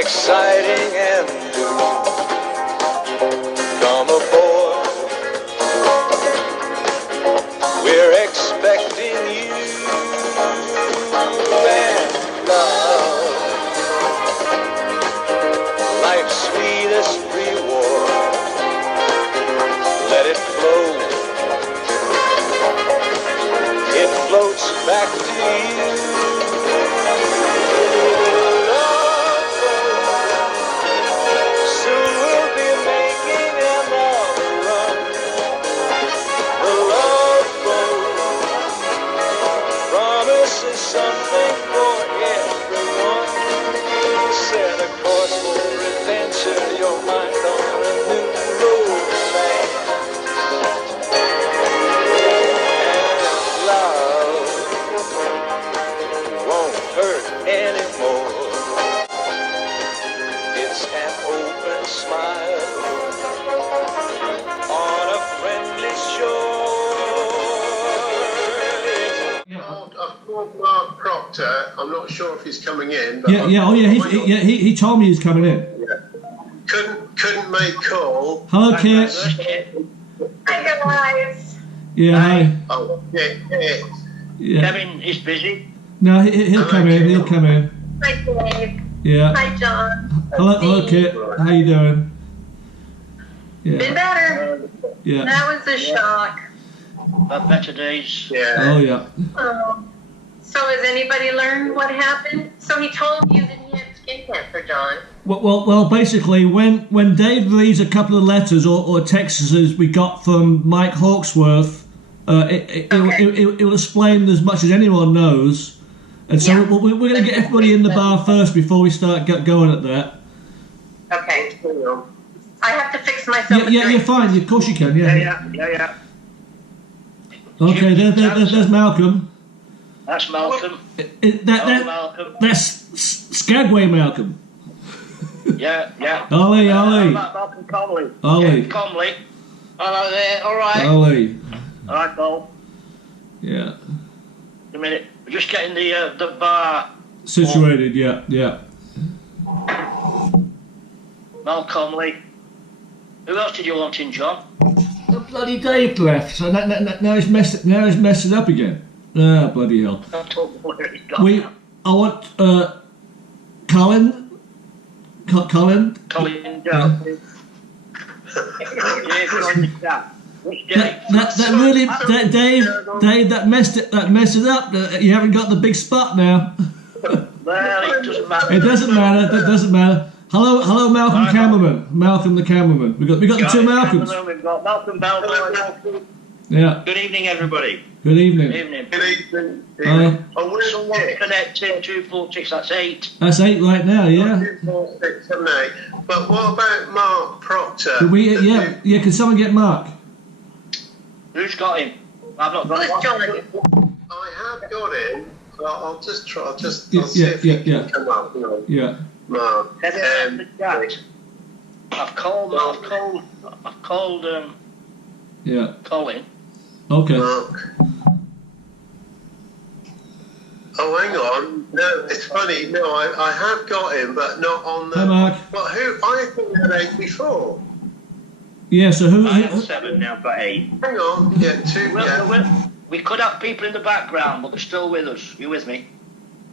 exciting and new. Come aboard, we're expecting you. And love, life's sweetest reward. Let it flow, it floats back to you. Soon we'll be making another run. The love boat promises something for everyone. Set a course for adventure, your mind on a new romance. And love won't hurt anymore. It's an open smile on a friendly shore. I've called Mark Proctor. I'm not sure if he's coming in. But He told me he's coming in. Yeah. Couldn't make call. Hello, Kit. Hi guys. Yeah, hi. Oh, yeah. Kevin is busy. No, he'll come in. He'll come in. Hi Dave. Yeah. Hi John. Hello, Kit. How you doing? Been Yeah. better. Yeah. That was a shock. But better days. Yeah. Oh, yeah. So has anybody learned what happened? So he told you that he had skin cancer, John. Well, basically, when Dave reads a couple of letters or texts as we got from Mike Hawksworth, it will explain as much as anyone knows. And so we're going to get everybody in the bar first before we start going at that. Okay. I have to fix myself. Yeah, you're fine. Of course you can. Yeah. Okay, there's Malcolm. That's Malcolm. That's Skagway Malcolm. Yeah. Ollie. Malcolm Conley. Ollie. Conley. Hello there. All right. Ollie. All right, Paul. Yeah. A minute. We're just getting the bar Situated. Yeah. Mal Conley. Who else did you want in, John? The bloody Dave left. So now he's messed it up again. Ah, bloody hell. I don't know where he's gone. I want Colin. Colin down. Dave, that messed it up. You haven't got the big spot now. Well, it doesn't matter. It doesn't matter. That doesn't matter. Hello, Malcolm Cameraman. Malcolm the cameraman. We got the two Malcolms. We've got Malcolm Bell. Yeah. Good evening, everybody. Good evening. Good evening. Someone connecting 246. That's 8. That's 8 right now. Yeah. 2, 4, 6, 7, 8. But what about Mark Proctor? Can someone get Mark? Who's got him? I've not got him. I have got him. I'll just try. I'll see if he can come up. Yeah. Mark. I've called. Yeah. Colin. Okay. Mark. Oh, hang on. No, it's funny. No, I have got him, but not on the. Hi, Mark. Well, who? I think we had 8 before. Yeah. So who? I have 7 now, but 8. Hang on. Yeah, 2. We could have people in the background, but they're still with us. You with me?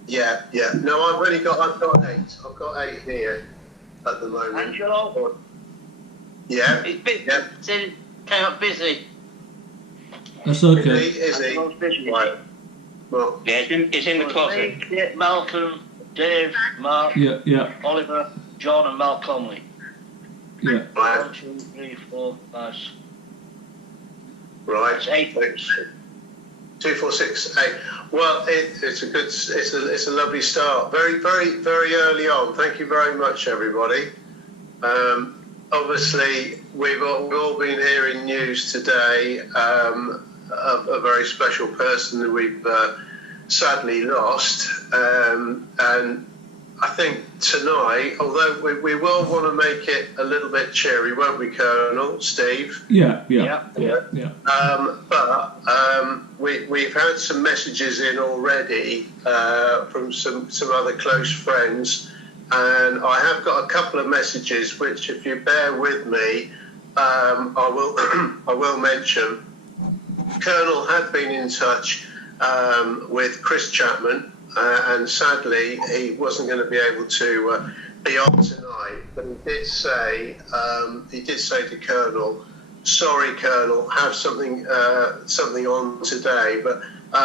Yeah. No, I've got 8. I've got 8 here at the moment. Angelo. Yeah. He's kind of busy. That's okay. Is he? Busy. Right. Well, Yeah, he's in the closet. Malcolm, Dave, Mark, Yeah. Oliver, John, and Mal Conley. Yeah. 1, 2, 3, 4, 5. Right. That's 8. 2, 4, 6, 8. Well, it's a lovely start. Very, very, very early on. Thank you very much, everybody. Obviously, we've all been hearing news today of a very special person that we've sadly lost. And I think tonight, although we will want to make it a little bit cheery, won't we, Colonel Steve? Yeah. But we've had some messages in already from some other close friends and I have got a couple of messages which, if you bear with me, I will I will mention. Colonel had been in touch with Chris Chapman, and sadly he wasn't going to be able to be on tonight. But he did say to Colonel, "Sorry, Colonel, have something on today, but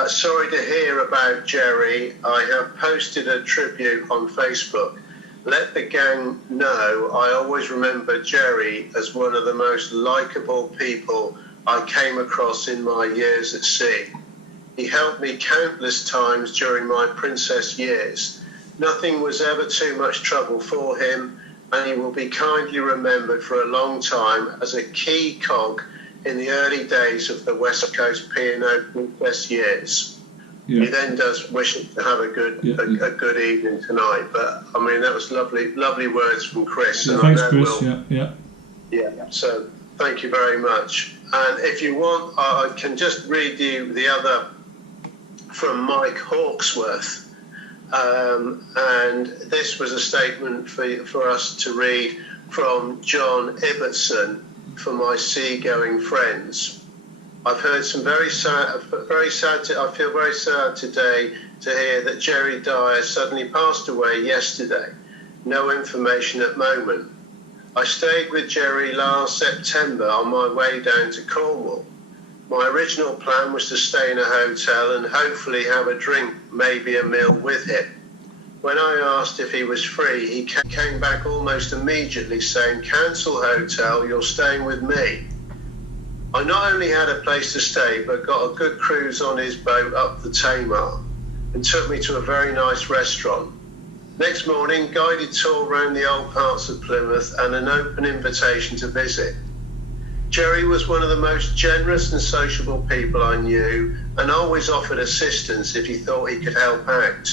sorry to hear about Gerry. I have posted a tribute on Facebook. Let the gang know I always remember Gerry as one of the most likeable people I came across in my years at sea. He helped me countless times during my princess years. Nothing was ever too much trouble for him, and he will be kindly remembered for a long time as a key cog in the early days of the West Coast P&O princess years." Yeah. He then does wish us to have a good evening tonight. But I mean, that was lovely words from Chris. Yeah, and thanks, I know Chris. Yeah. So thank you very much. And if you want, I can just read you the other from Mike Hawksworth. And this was a statement for us to read from John Ibbotson for my seagoing friends. I've heard some I feel very sad today to hear that Gerry Dyer suddenly passed away yesterday. No information at moment. I stayed with Gerry last September on my way down to Cornwall. My original plan was to stay in a hotel and hopefully have a drink, maybe a meal with him. When I asked if he was free, he came back almost immediately saying, "Cancel hotel, you're staying with me." I not only had a place to stay, but got a good cruise on his boat up the Tamar and took me to a very nice restaurant. Next morning, guided tour around the old parts of Plymouth and an open invitation to visit. Gerry was one of the most generous and sociable people I knew and always offered assistance if he thought he could help out.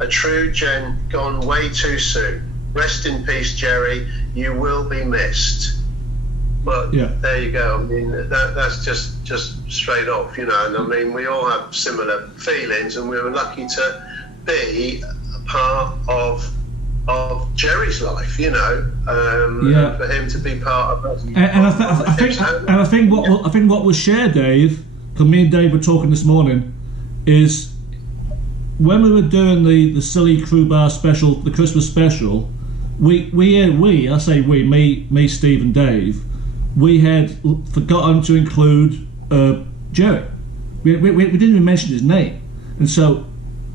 A true gent gone way too soon. Rest in peace, Gerry. You will be missed. But there you go. I mean, that's just straight off, you know. And I mean, we all have similar feelings, and we were lucky to be a part of Gerry's life, you know. And for him to be part of us. And I think what was shared, Dave, because me and Dave were talking this morning, is when we were doing the silly crew bar special, the Christmas special, I say we, me, Steve, and Dave. We had forgotten to include Gerry. We didn't even mention his name, and so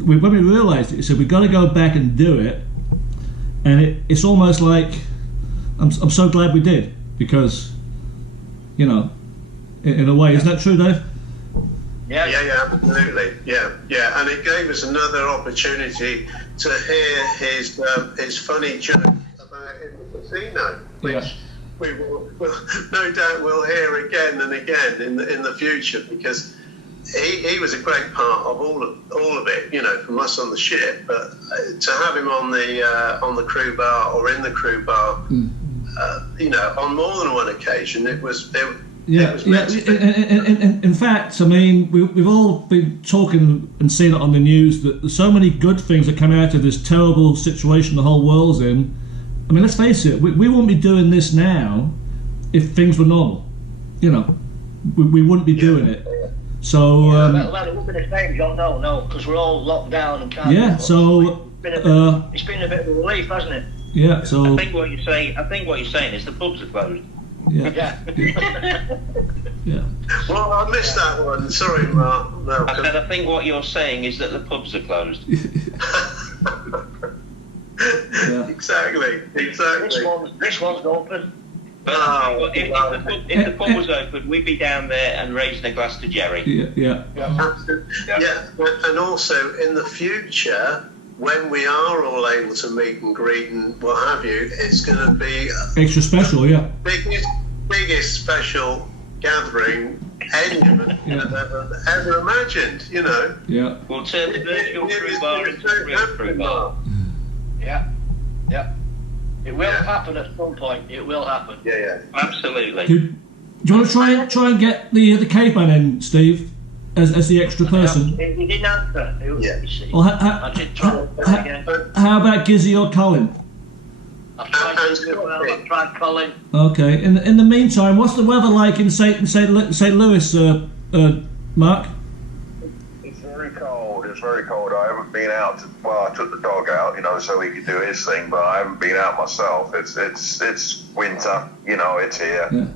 when we realised it, we said we've got to go back and do it. And it's almost like I'm so glad we did, because, you know, in a way, isn't that true, Dave? Yeah, absolutely. Yeah, and it gave us another opportunity to hear his funny joke about in the casino, which we will no doubt we'll hear again and again in the future, because he was a great part of all of it, you know, from us on the ship. But to have him on the crew bar or in the crew bar, you know, on more than one occasion, it was meant to be. In fact, I mean, we've all been talking and seen it on the news that there's so many good things that come out of this terrible situation the whole world's in. I mean, let's face it, we wouldn't be doing this now if things were normal. You know, we wouldn't be doing it. So well, it wouldn't be the same, John. No, because we're all locked down and can't. Yeah, so it's been a bit of a relief, hasn't it? Yeah. So I think what you're saying is the pubs are closed. Yeah. Yeah. Well, I missed that one. Sorry, Mark. No, I said I think what you're saying is that the pubs are closed. Yeah. Exactly. This one's open. But if the pub was open, we'd be down there and raising a glass to Gerry. Yeah. And also in the future, when we are all able to meet and greet and what have you, it's going to be extra special. Yeah. Biggest special gathering anyone ever imagined. You know. Yeah. We'll turn the virtual crew bar into a real crew bar. Yeah. It will happen at some point. It will happen. Yeah. Absolutely. Do you want to try and get the caveman in, Steve, as the extra person? He didn't answer. Yeah. Or I did try again. how about Gizzy or Colin? I've tried Colin. Okay. In the meantime, what's the weather like in St. Louis, Mark? It's very cold. It's very cold. I haven't been out. I took the dog out, so he could do his thing, but I haven't been out myself. It's winter. It's here. Yeah.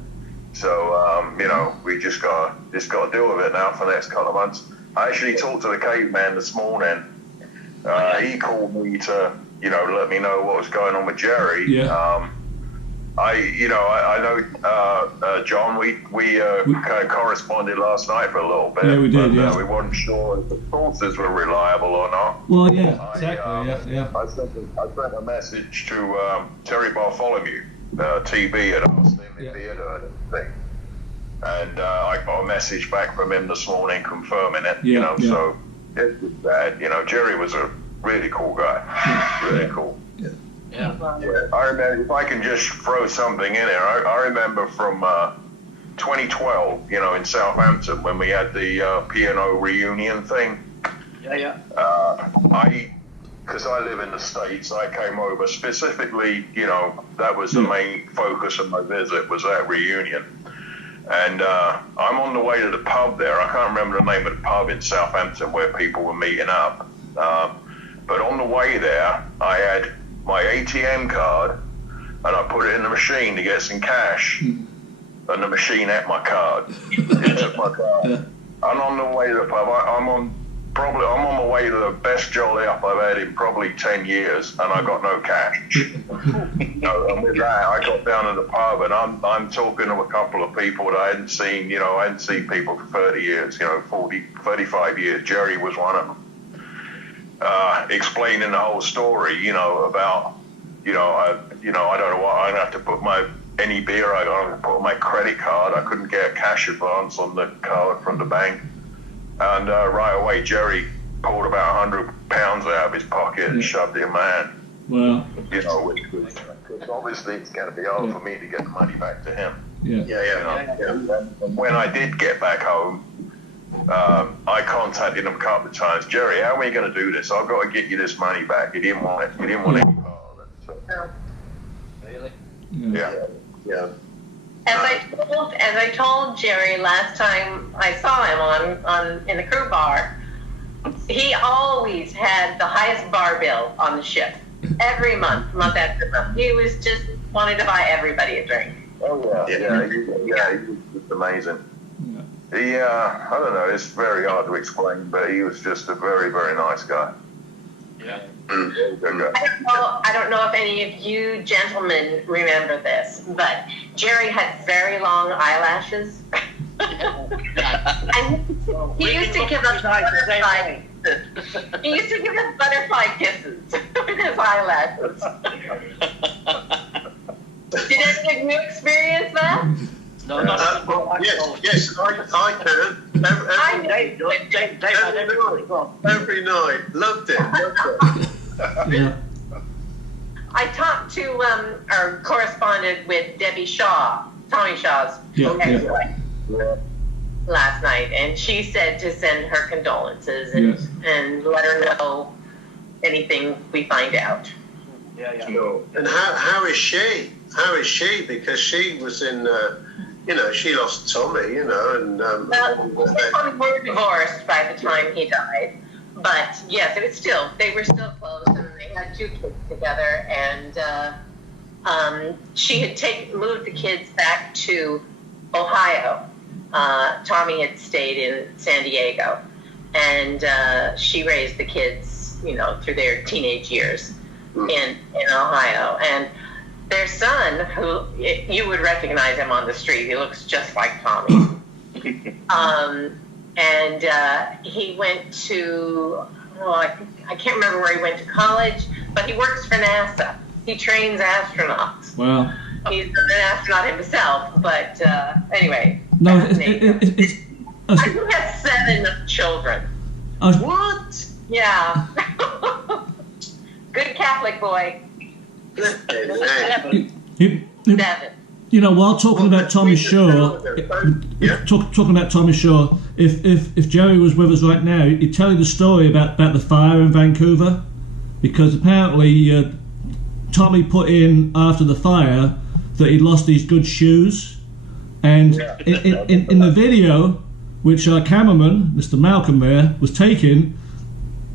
So we just got to deal with it now for the next couple of months. I actually talked to the caveman this morning. He called me to let me know what was going on with Gerry. Yeah. I know John. We kind of corresponded last night for a little bit. Yeah, we did. But, we weren't sure if the sources were reliable or not. Well, yeah, exactly. Yeah. I sent a message to Terry Bartholomew, TB, had asked him if he had heard anything, and I got a message back from him this morning confirming it. So it was bad. Gerry was a really cool guy. Really cool. Yeah. I remember, if I can just throw something in there, I remember from 2012, in Southampton when we had the P&O reunion thing. Yeah. Because I live in the States, I came over specifically, that was the main focus of my visit, was that reunion. And I'm on the way to the pub there. I can't remember the name of the pub in Southampton where people were meeting up. But on the way there, I had my ATM card and I put it in the machine to get some cash, and the machine ate my card. It took my card. I'm on the way to the pub. I'm on my way to the best jolly up I've had in probably 10 years, and I got no cash. And with that, I got down to the pub, and I'm talking to a couple of people that I hadn't seen. I hadn't seen people for 30 years. 40, 35 years. Gerry was one of them. Explaining the whole story, about, I don't know what, I'm going to have to put any beer I got, I'm going to put my credit card. I couldn't get a cash advance on the card from the bank. And right away, Gerry pulled about £100 out of his pocket and shoved it in my hand. Well. Which was, because obviously it's going to be hard for me to get the money back to him. Yeah. And when I did get back home, I contacted him a couple of times. Gerry, how are we going to do this? I've got to get you this money back. He didn't want it. He didn't want any part of it. So. Really? Yeah. As I told Gerry last time I saw him on in the crew bar, he always had the highest bar bill on the ship every month after month. He was just wanted to buy everybody a drink. Oh yeah. He was just amazing. I don't know, it's very hard to explain, but he was just a very, very nice guy. Yeah. I don't know if any of you gentlemen remember this, but Gerry had very long eyelashes. And he used to give us butterfly kisses. He used to give us butterfly kisses with his eyelashes. Did any of you experience that? No, not yes, I can. Every night. Loved it. Yeah. I talked to or corresponded with Debbie Shaw, Tommy Shaw's ex-wife, last night, and she said to send her condolences and let her know anything we find out. Yeah. And how is she? How is she? Because she was in, she lost Tommy, and... Well, we were divorced by the time he died. But, yes, it was still, they were still close, and they had 2 kids together, and she had moved the kids back to Ohio. Tommy had stayed in San Diego, and she raised the kids, through their teenage years in Ohio. And their son, who you would recognize him on the street, he looks just like Tommy. And he went to, I can't remember where he went to college, but he works for NASA. He trains astronauts. Wow. He's an astronaut himself, but anyway. No, I think he has 7 children. What? Yeah. Good Catholic boy. 7. 7. While talking about Tommy Shaw, talking about Tommy Shaw, if Gerry was with us right now, he'd tell you the story about the fire in Vancouver, because apparently Tommy put in after the fire that he lost these good shoes, and in the video, which our cameraman, Mr. Malcolm there, was taking,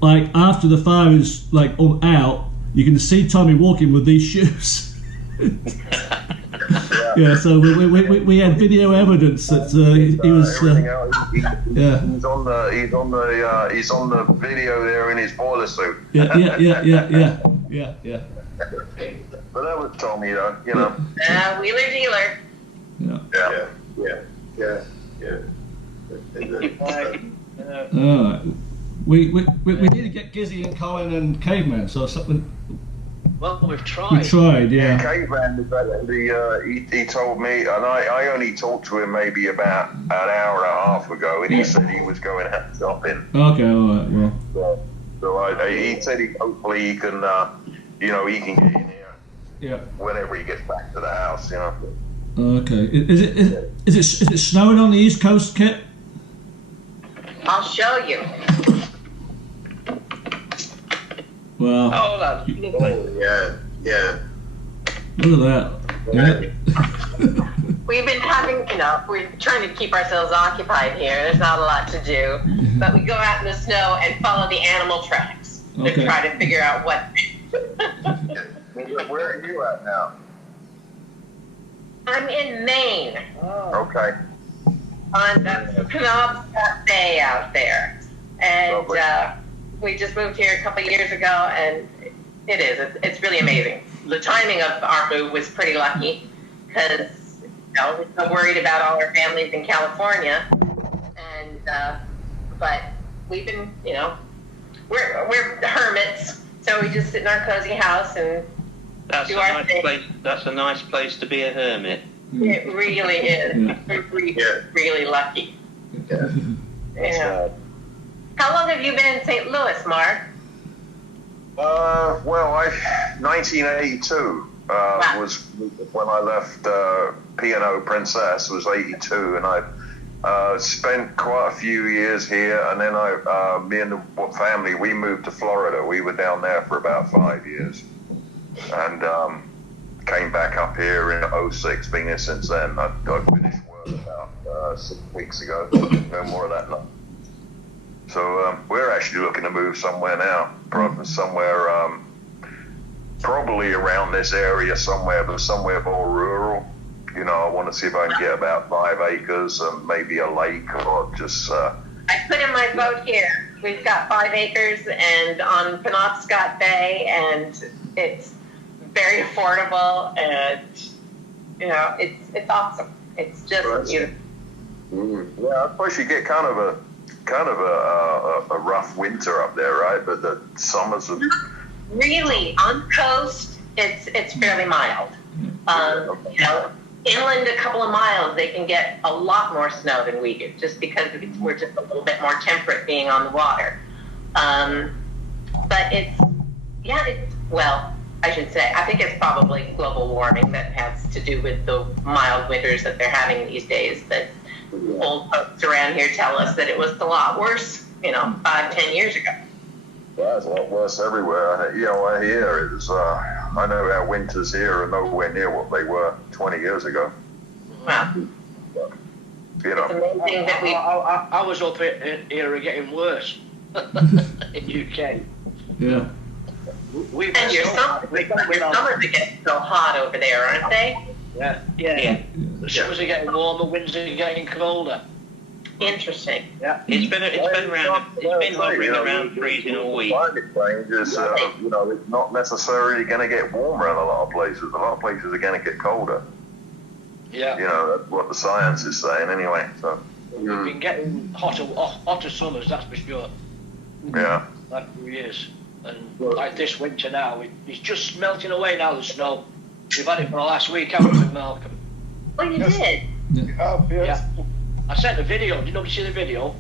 like after the fire is like out, you can see Tommy walking with these shoes. Yeah, so we had video evidence that he was. He's on the video there in his boiler suit. Yeah. But that was Tommy, though. You know. Wheeler dealer. Yeah. All right. We need to get Gizzy and Colin and Caveman. So something. Well, we've tried. We tried, yeah. Caveman was actually, he told me, and I only talked to him maybe about an hour and a half ago, and he said he was going out shopping. Okay, all right, well. So he said hopefully he can, he can get in here whenever he gets back to the house, you know. Okay. Is it snowing on the East Coast, Kit? I'll show you. Well. Oh, lad. Yeah. Look at that. Yeah. We've been having, we're trying to keep ourselves occupied here. There's not a lot to do. But we go out in the snow and follow the animal tracks to try to figure out what. Where are you at now? I'm in Maine. Okay. On the Penobscot Bay out there. And we just moved here a couple of years ago, and it's really amazing. The timing of our move was pretty lucky because we're so worried about all our families in California, and but we've been, we're hermits, so we just sit in our cozy house and do our thing. That's a nice place to be a hermit. It really is. We're really lucky. Yeah. How long have you been in St. Louis, Mark? 1982 was when I left P&O Princess, was 82, and I spent quite a few years here, and then me and the family, we moved to Florida. We were down there for about 5 years, and came back up here in 06, been here since then. I finished work about 6 weeks ago, no more of that now. So we're actually looking to move somewhere now, probably around this area somewhere, but somewhere more rural. I want to see if I can get about 5 acres and maybe a lake or just... I put in my vote here. We've got 5 acres and on Penobscot Bay, and it's very affordable, and it's awesome. It's just beautiful. Yeah, I suppose you get kind of a rough winter up there, right? But the summers are really on the coast. It's fairly mild. Inland a couple of miles, they can get a lot more snow than we do, just because we're just a little bit more temperate being on the water. But I should say, I think it's probably global warming that has to do with the mild winters that they're having these days. That old folks around here tell us that it was a lot worse, 5-10 years ago. Yeah, it's a lot worse everywhere. I hear it is. I know our winters here are nowhere near what they were 20 years ago. Wow. It's amazing that I was up here getting worse in UK. Yeah. And your summers are getting so hot over there, aren't they? Yeah. The summers are getting warmer, winters are getting colder. Interesting. Yeah. It's been hovering around freezing all week. Climate change is, it's not necessarily going to get warmer in a lot of places. A lot of places are going to get colder. Yeah. That's what the science is saying anyway. So. We've been getting hotter summers, that's for sure. Yeah. Like few years. And like this winter now, it's just melting away now, the snow. We've had it for the last week, haven't we, Malcolm? Oh, you did? Yeah. I sent a video. Did nobody see the video?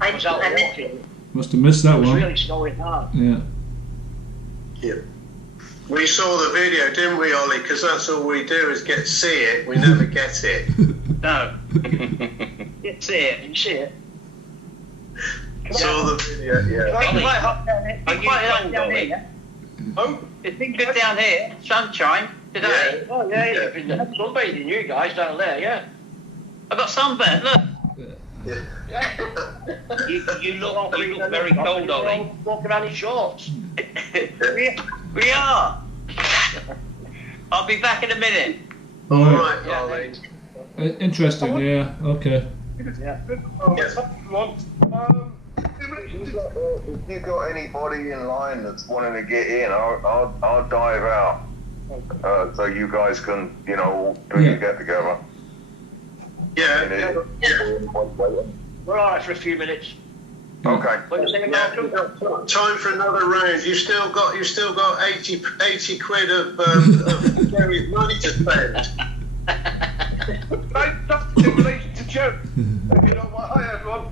I was out walking. Must have missed that one. It was really snowing hard. Yeah. We saw the video, didn't we, Ollie? Because that's all we do is see it. We never get it. No. You see it. You see it. Saw the video, yeah. Quite hot down here. Oh, It's been good down here. Sunshine today. Oh, yeah, you've been sunbathing, you guys, down there, yeah. I got sunburnt. Look, Yeah. you look very cold, Ollie. Walking around in shorts. We are. I'll be back in a minute. All right, Yeah. Ollie. Interesting, yeah, okay. Yeah. If you got anybody in line that's wanting to get in, I'll dive out. So you guys can, do your get together. Yeah. We're all right for a few minutes. Okay. What do you think, Yeah, Malcolm? time for another round. You still got 80 quid of Gerry's money to spend. That's in relation to Gerry. If you don't mind, hi everyone.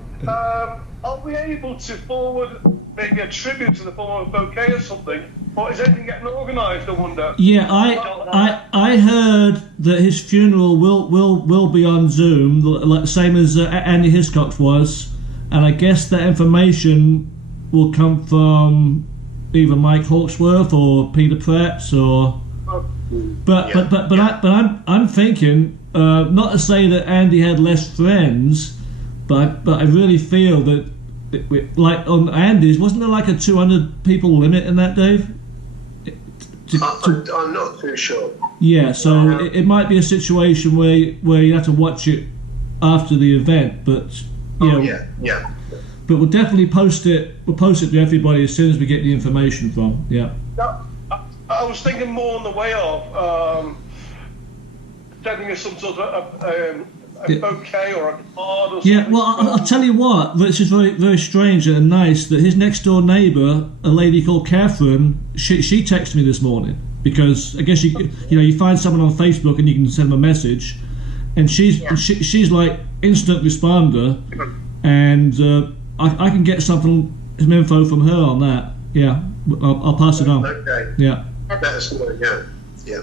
Are we able to forward maybe a tribute to the former bouquet or something? Or is anything getting organised, I wonder? Yeah, I heard that his funeral will be on Zoom, like same as Andy Hiscox was, and I guess that information will come from either Mike Hawksworth or Peter Pratt or. But I'm thinking not to say that Andy had less friends, but I really feel that like on Andy's, wasn't there like a 200 people limit in that, Dave? I'm not too sure. Yeah, so it might be a situation where you have to watch it after the event, but Yeah. But we'll definitely post it. We'll post it to everybody as soon as we get the information from. Yeah. No, I was thinking more on the way of sending us some sort of a bouquet or a card or something. Yeah, well, I'll tell you what, which is very, very strange and nice, that his next door neighbour, a lady called Catherine, she texted me this morning, because I guess you find someone on Facebook and you can send them a message, and she's like instant responder, and I can get some info from her on that. Yeah, I'll pass it on. Okay. Yeah. That's good. Yeah. Yeah.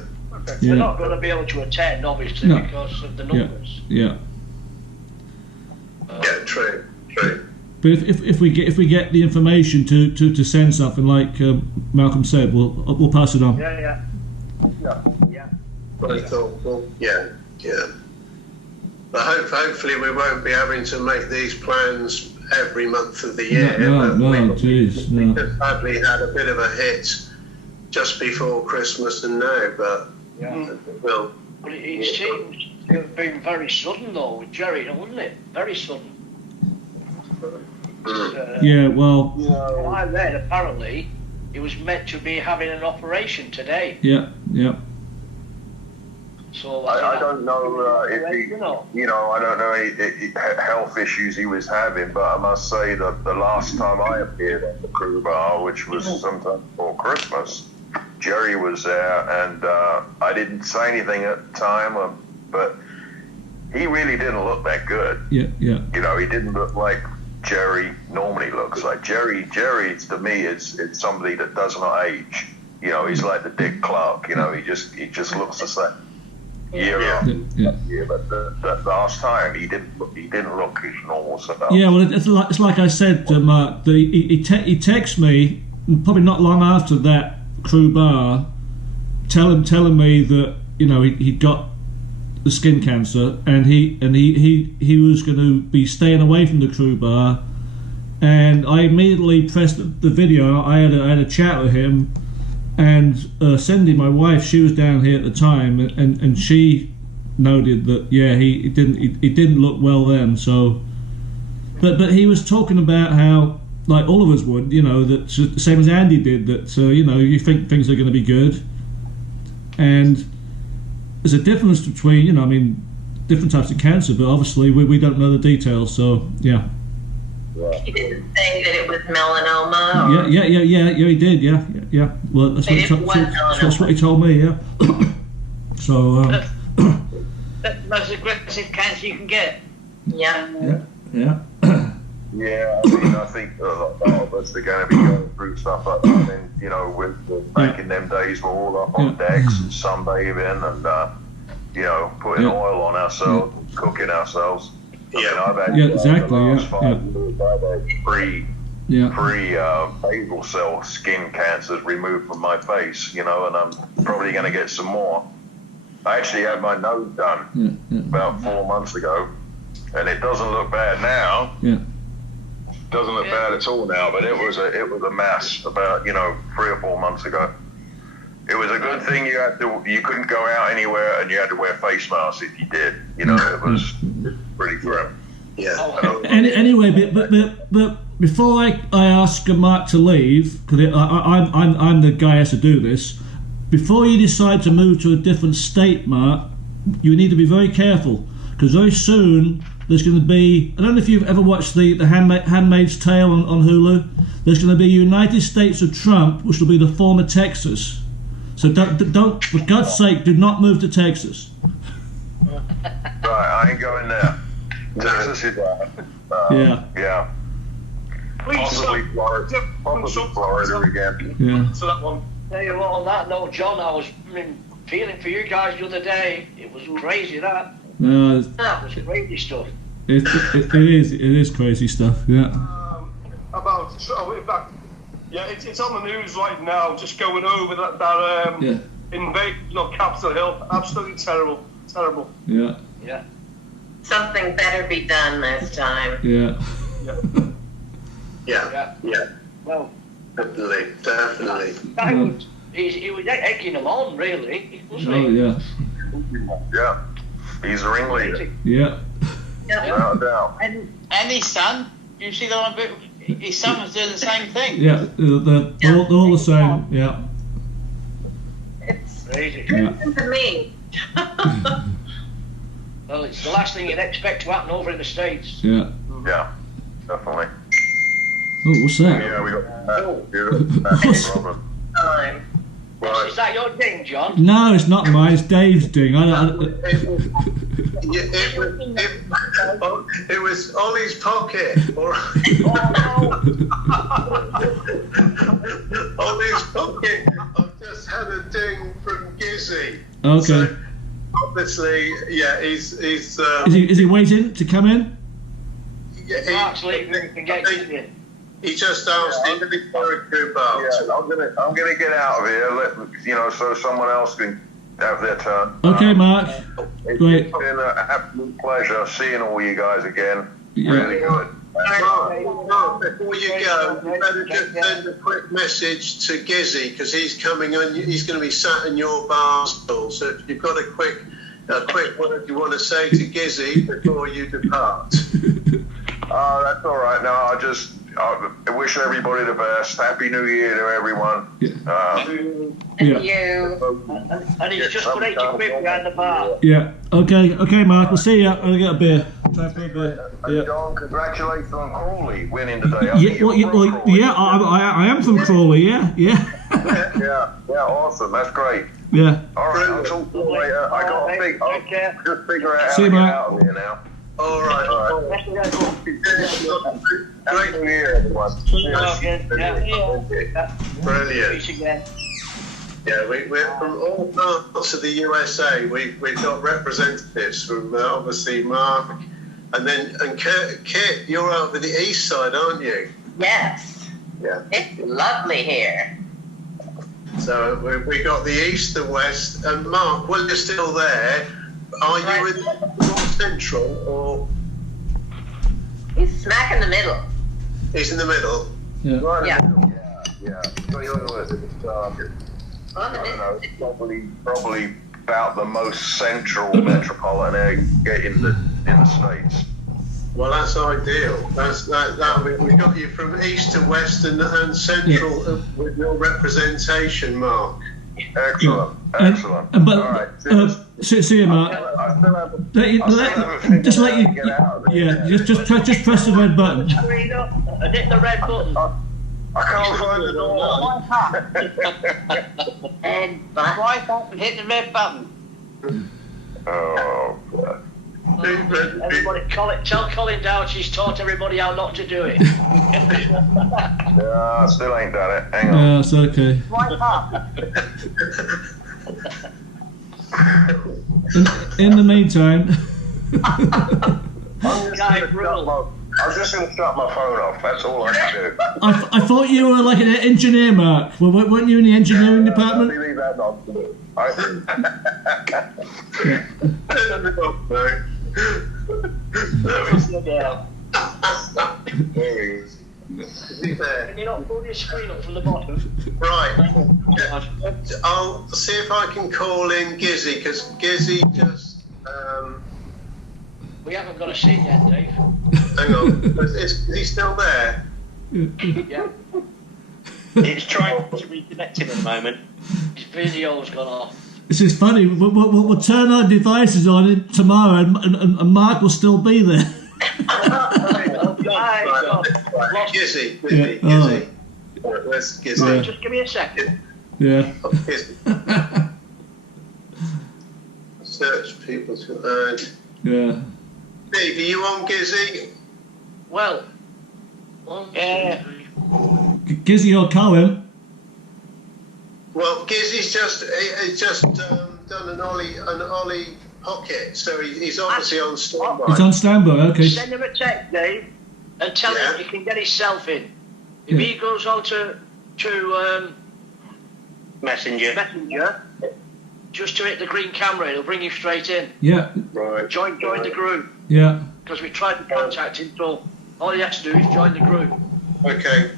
We're not going to be able to attend, obviously, No. because of the numbers. Yeah. Yeah. True. But if we get the information to send something like Malcolm said, we'll pass it on. Yeah. Very thoughtful. Yeah. But hopefully we won't be having to make these plans every month of the year. No, We just sadly had a bit of a hit just before Christmas and now, but we'll. But it seems to have been very sudden, though, with Gerry, wouldn't it? Very sudden. Yeah, well. I read, apparently, he was meant to be having an operation today. Yeah. So I don't know if he, I don't know any health issues he was having, but I must say that the last time I appeared on the crew bar, which was sometime before Christmas, Gerry was there, and I didn't say anything at the time, but he really didn't look that good. Yeah. He didn't look like Gerry normally looks like. Gerry to me is somebody that does not age. He's like the Dick Clark. He just looks the same. Yeah. But the last time he didn't look his normal self. Yeah, well, it's like I said, Mark. He texted me probably not long after that crew bar, telling me that he'd got the skin cancer, and he was going to be staying away from the crew bar, and I immediately pressed the video. I had a chat with him. And Cindy, my wife, she was down here at the time, and she noted that he didn't look well then. So, but he was talking about how, like all of us would, that same as Andy did, that you think things are going to be good, and there's a difference between different types of cancer, but obviously we don't know the details. So yeah. He didn't say that it was melanoma. Yeah, he did. Yeah. Well, that's what he told me. Yeah. So. That's the most aggressive cancer you can get. Yeah. Yeah. Yeah, I think a lot of us are going to be going through stuff like that. And with back in them days, we're all up on decks and sunbathing and putting oil on ourselves, cooking ourselves. Yeah. I've had exactly. the last 5 years, I've had basal cell skin cancers removed from my face, and I'm probably going to get some more. I actually had my nose done about 4 months ago, and it doesn't look bad now. Doesn't look bad at all now, but it was a mess about 3 or 4 months ago. It was a good thing you couldn't go out anywhere, and you had to wear face masks if you did. It was pretty grim. Anyway, but before I ask Mark to leave, because I'm the guy who has to do this. Before you decide to move to a different state, Mark, you need to be very careful, because very soon there's going to be, I don't know if you've ever watched the Handmaid's Tale on Hulu. There's going to be United States of Trump, which will be the former Texas. So don't, for God's sake, do not move to Texas. Right, I ain't going there. Texas is yeah. Possibly Florida again. Yeah. So that one. Tell you what, on that note, John, I was feeling for you guys the other day. It was crazy, that. No, That was crazy stuff. it is crazy stuff. Yeah. In fact, it's on the news right now. Just going over that invasion of Capitol Hill. Absolutely terrible. Yeah. Something better be done this time. Yeah. Well, Definitely. He was egging them on, really, wasn't he? Oh yeah. Yeah. He's the ringleader. Yeah. Without a doubt. And his son, you see the one bit, his son was doing the same thing. Yeah. They're all the same. Yeah. It's Crazy. to me. Well, it's the last thing you'd expect to happen over in the States. Yeah. Yeah, definitely. Oh, what's that? Yeah, we got that problem. Time. Right. Is that your thing, John? No, it's not mine. It's Dave's ding. It was Ollie's pocket. Ollie's pocket. I've just had a ding from Gizzy. Okay. So, obviously, he's. Is he waiting to come in? Mark's leaving, you can get in. He just asked him for a group out. Yeah, I'm gonna get out of here. So someone else can have their turn. Okay, Mark. Great. It's been an absolute pleasure seeing all you guys again. Yeah. Really good. Mark, before you go, you better just send a quick message to Gizzy, because he's coming on. He's going to be sat in your bar stool. So if you've got a quick word you want to say to Gizzy before you depart. That's all right. No, I wish everybody the best. Happy New Year to everyone. And he's just put 80 quid behind the bar. Yeah. Okay, Mark. We'll see you. I'll get a beer. Try for a beer. And John, congratulations on Crawley winning today. I am from Crawley. Yeah. Yeah, awesome. That's great. Yeah. All right, I'll talk to you later. I'll just figure out how See you, to get Mark. out of here now. All right. Happy New Year, everyone. Brilliant. Yeah, we're from all parts of the USA. We've got representatives from obviously Mark, and Kit. You're over the east side, aren't you? Yes. Yeah. It's lovely here. So we got the east, the west, and Mark. Well, you're still there. Are you in North Central or? He's smack in the middle. He's in the middle. Yeah. Right. Yeah. So you're On the I don't know, middle. it's probably about the most central metropolitan area in the States. Well, that's ideal. We got you from east to west and central with your representation, Mark. Excellent. But All right. see you, Mark. I still haven't Just let you. get out of it. Yeah. Just press the red button. Screen up and hit the red button. I can't find the door. And but Right up and hit the red button. Oh, God. Everybody, tell Colin Down she's taught everybody how not to do it. Yeah, I still ain't done it. Hang on. Yeah, it's okay. Right up. In the meantime. I'm just Guy gonna rule. I'm just going to shut my phone off. That's all I can do. I thought you were like an engineer, Mark. Well, weren't you in the engineering department? Let me leave that nonsense. Can you not pull your screen up from the bottom? Right. I'll see if I can call in Gizzy, because Gizzy just. We haven't got a seat yet, Dave. Hang on. Is he still there? Yeah. It's trying to reconnect him at the moment. His video's gone off. This is funny. We'll turn our devices on tomorrow, and Mark will still be there. Gizzy. Yeah. Gizzy. Where's Gizzy? Yeah. Just give me a second. Yeah. Oh, Gizzy. Search people to add. Yeah. Steve, are you on Gizzy? Well, Yeah. Gizzy or Cohen? Well, Gizzy's just done an Ollie pocket, so he's obviously on standby. He's on standby. Okay. send him a text, Dave, and tell him he can get himself in. If he goes on to Messenger. just to hit the green camera, it'll bring him straight in. Yeah. Right. Join the group. Yeah. Because we tried to contact him, so all he has to do is join the group. Okay.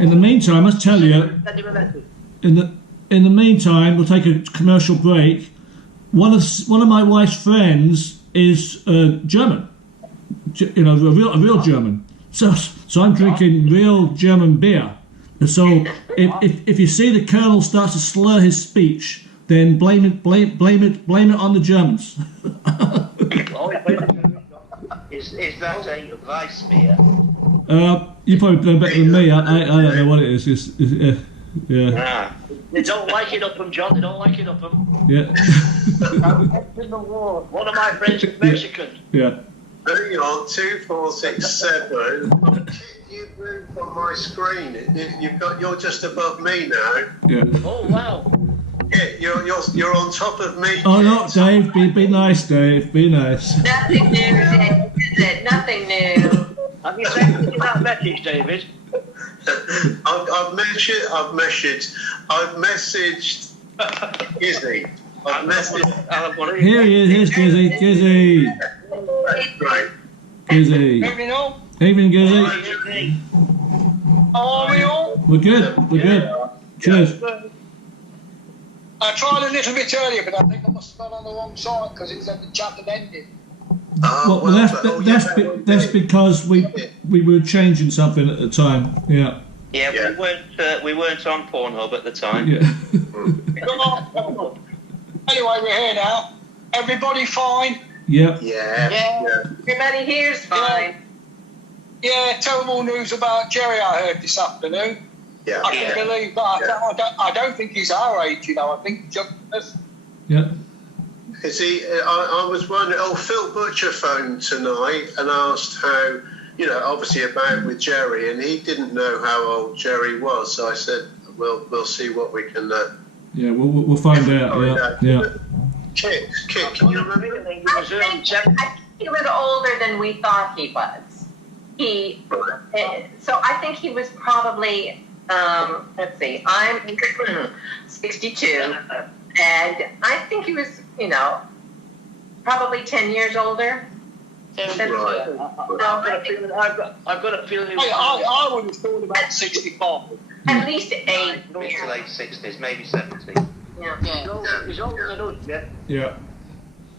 In the meantime, I must tell you. Send him a message. In the meantime, we'll take a commercial break. One of my wife's friends is German. A real German. So I'm drinking real German beer. So if you see the Colonel starts to slur his speech, then blame it on the Germans. Is that a vice beer? You probably know better than me. I don't know what it is. Yeah. Ah. They don't like it up 'em, John. They don't like it up 'em. Yeah. One of my friends is Mexican. Yeah. Hang on, 2467. I'll kick you moved on my screen. You're just above me now. Yeah. Oh wow. Yeah, you're on top of me. Oh no, Dave. Be nice, Dave. Be nice. Nothing new, Dave, is it? Nothing new. Have you sent me that message, David? I've messaged Gizzy. I've messaged. Here he is. Here's Gizzy. Right. Gizzy. Evening all. Evening, Gizzy. How are we all? We're good. Cheers. I tried a little bit earlier, but I think I must have gone on the wrong side because it said the chat had ended. Well, that's because we were changing something at the time. Yeah. Yeah, we weren't on Pornhub at the time. Yeah. Anyway, we're here now. Everybody fine? Yeah. Yeah. Everybody here's fine. Yeah, terrible news about Gerry I heard this afternoon. Yeah. I can believe that. I don't think he's our age, I think he's younger than us. Yeah. Is he? I was wondering. Oh, Phil Butcher phoned tonight and asked how, obviously about with Gerry, and he didn't know how old Gerry was. So I said, we'll see what we can. Yeah, we'll find out. Yeah. Kit, can you remember? I think he was older than we thought he was. So I think he was probably, let's see, I'm 62, and I think he was, probably 10 years older. I've got a feeling. I would have thought about 65. At least 8. Mid to late 60s, maybe 70. Yeah. He's older than us, yeah. Yeah.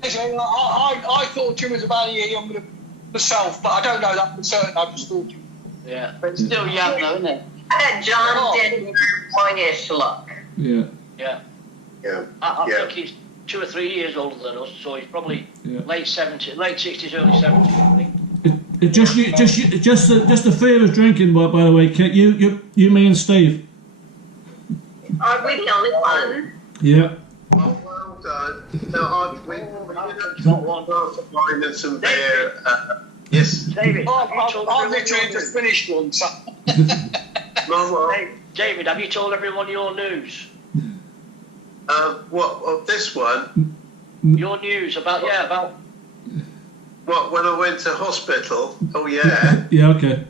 I thought you was about a year younger than myself, but I don't know that for certain. I just thought you. Yeah. But it's still young, though, isn't it? John did boyish look. Yeah. Yeah. Yeah. I think he's 2 or 3 years older than us, so he's probably late 60s, early 70s, I think. Just the three of us drinking. By the way, Kit, you, me, and Steve. Are we the only one? Yeah. Oh, well done. No, we wine and some beer. Yes. David, I've literally just finished one, so. David, have you told everyone your news? What? This one? Your news about. What, when I went to hospital? Oh, yeah. Yeah, okay.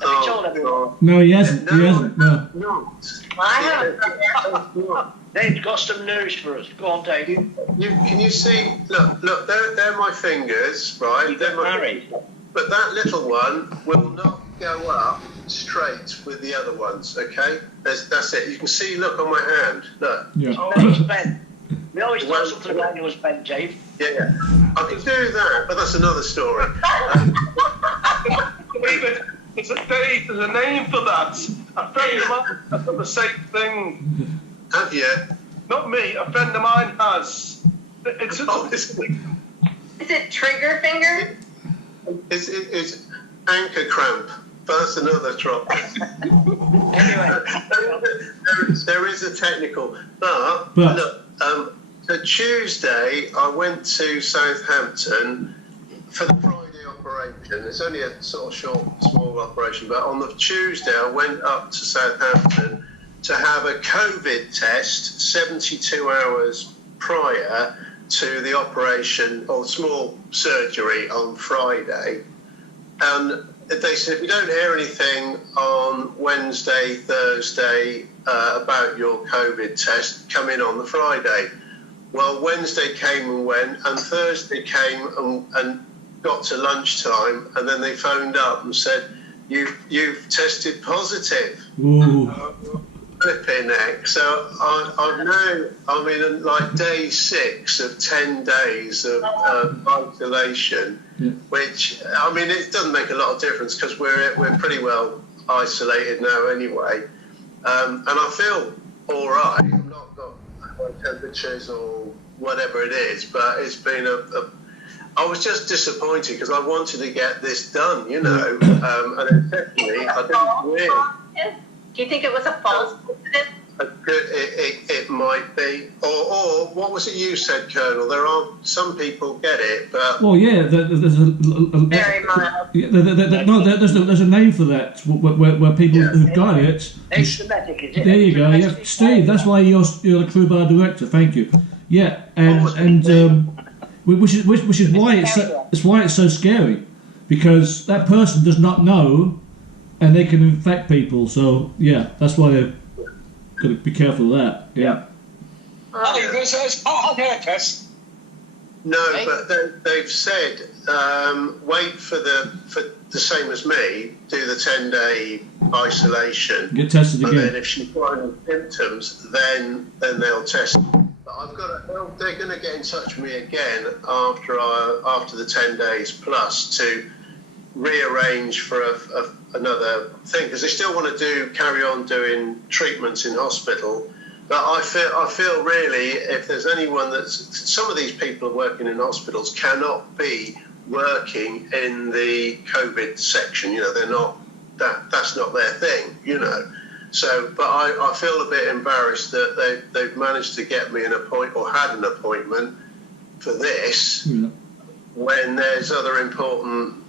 Have you told everyone? No, he hasn't. He hasn't. No. Not. I haven't. Dave's got some news for us. Go on, Dave. Can you see? Look, they're my fingers, right? They're my fingers. But that little one will not go up straight with the other ones, okay? That's it. You can see, look on my hand. Look. Yeah. Oh, it's bent. We always thought something about you was bent, Dave. Yeah. I can do that, but that's another story. David, there's a name for that. A friend of mine has done the same thing. Have you? Not me, a friend of mine has. It's Honestly. Is it trigger finger? It's anchor cramp. But that's another drop. Anyway. there is a technical, but look, so Tuesday I went to Southampton for the Friday operation. It's only a sort of small operation, but on the Tuesday I went up to Southampton to have a COVID test 72 hours prior to the operation or small surgery on Friday. And they said, if you don't hear anything on Wednesday, Thursday about your COVID test, come in on the Friday. Well, Wednesday came and went, and Thursday came and got to lunchtime, and then they phoned up and said, you've tested positive. Ooh. Flipping heck. So I'm in like day 6 of 10 days of isolation, which, I mean, it doesn't make a lot of difference because we're pretty well isolated now anyway. And I feel all right. I've not got high temperatures or whatever it is, but it's been I was just disappointed because I wanted to get this done, you know, and essentially I didn't win. Do you think it was a false positive? It might be, or what was it you said, Colonel? There are some people get it, but Well, yeah, there's a Very mild. there's a name for that where people who've got it. Asymptomatic, is it? There you go. Yeah, Steve. That's why you're the crew bar director. Thank you. Yeah, and which is why it's so scary, because that person does not know, and they can infect people. So yeah, that's why they've got to be careful of that. Yeah. Oh, you going to say it's not on hair test? no, but they've said wait for the same as me, do the 10-day isolation. Get tested And again. then if she finds symptoms, then they'll test. But they're going to get in touch with me again after the 10 days plus to rearrange for another thing, because they still want to carry on doing treatments in hospital. But I feel really, if there's anyone some of these people working in hospitals cannot be working in the COVID section. You know, they're not that's not their thing. You know. So, but I feel a bit embarrassed that they've managed to get me an appointment or had an appointment for this when there's other important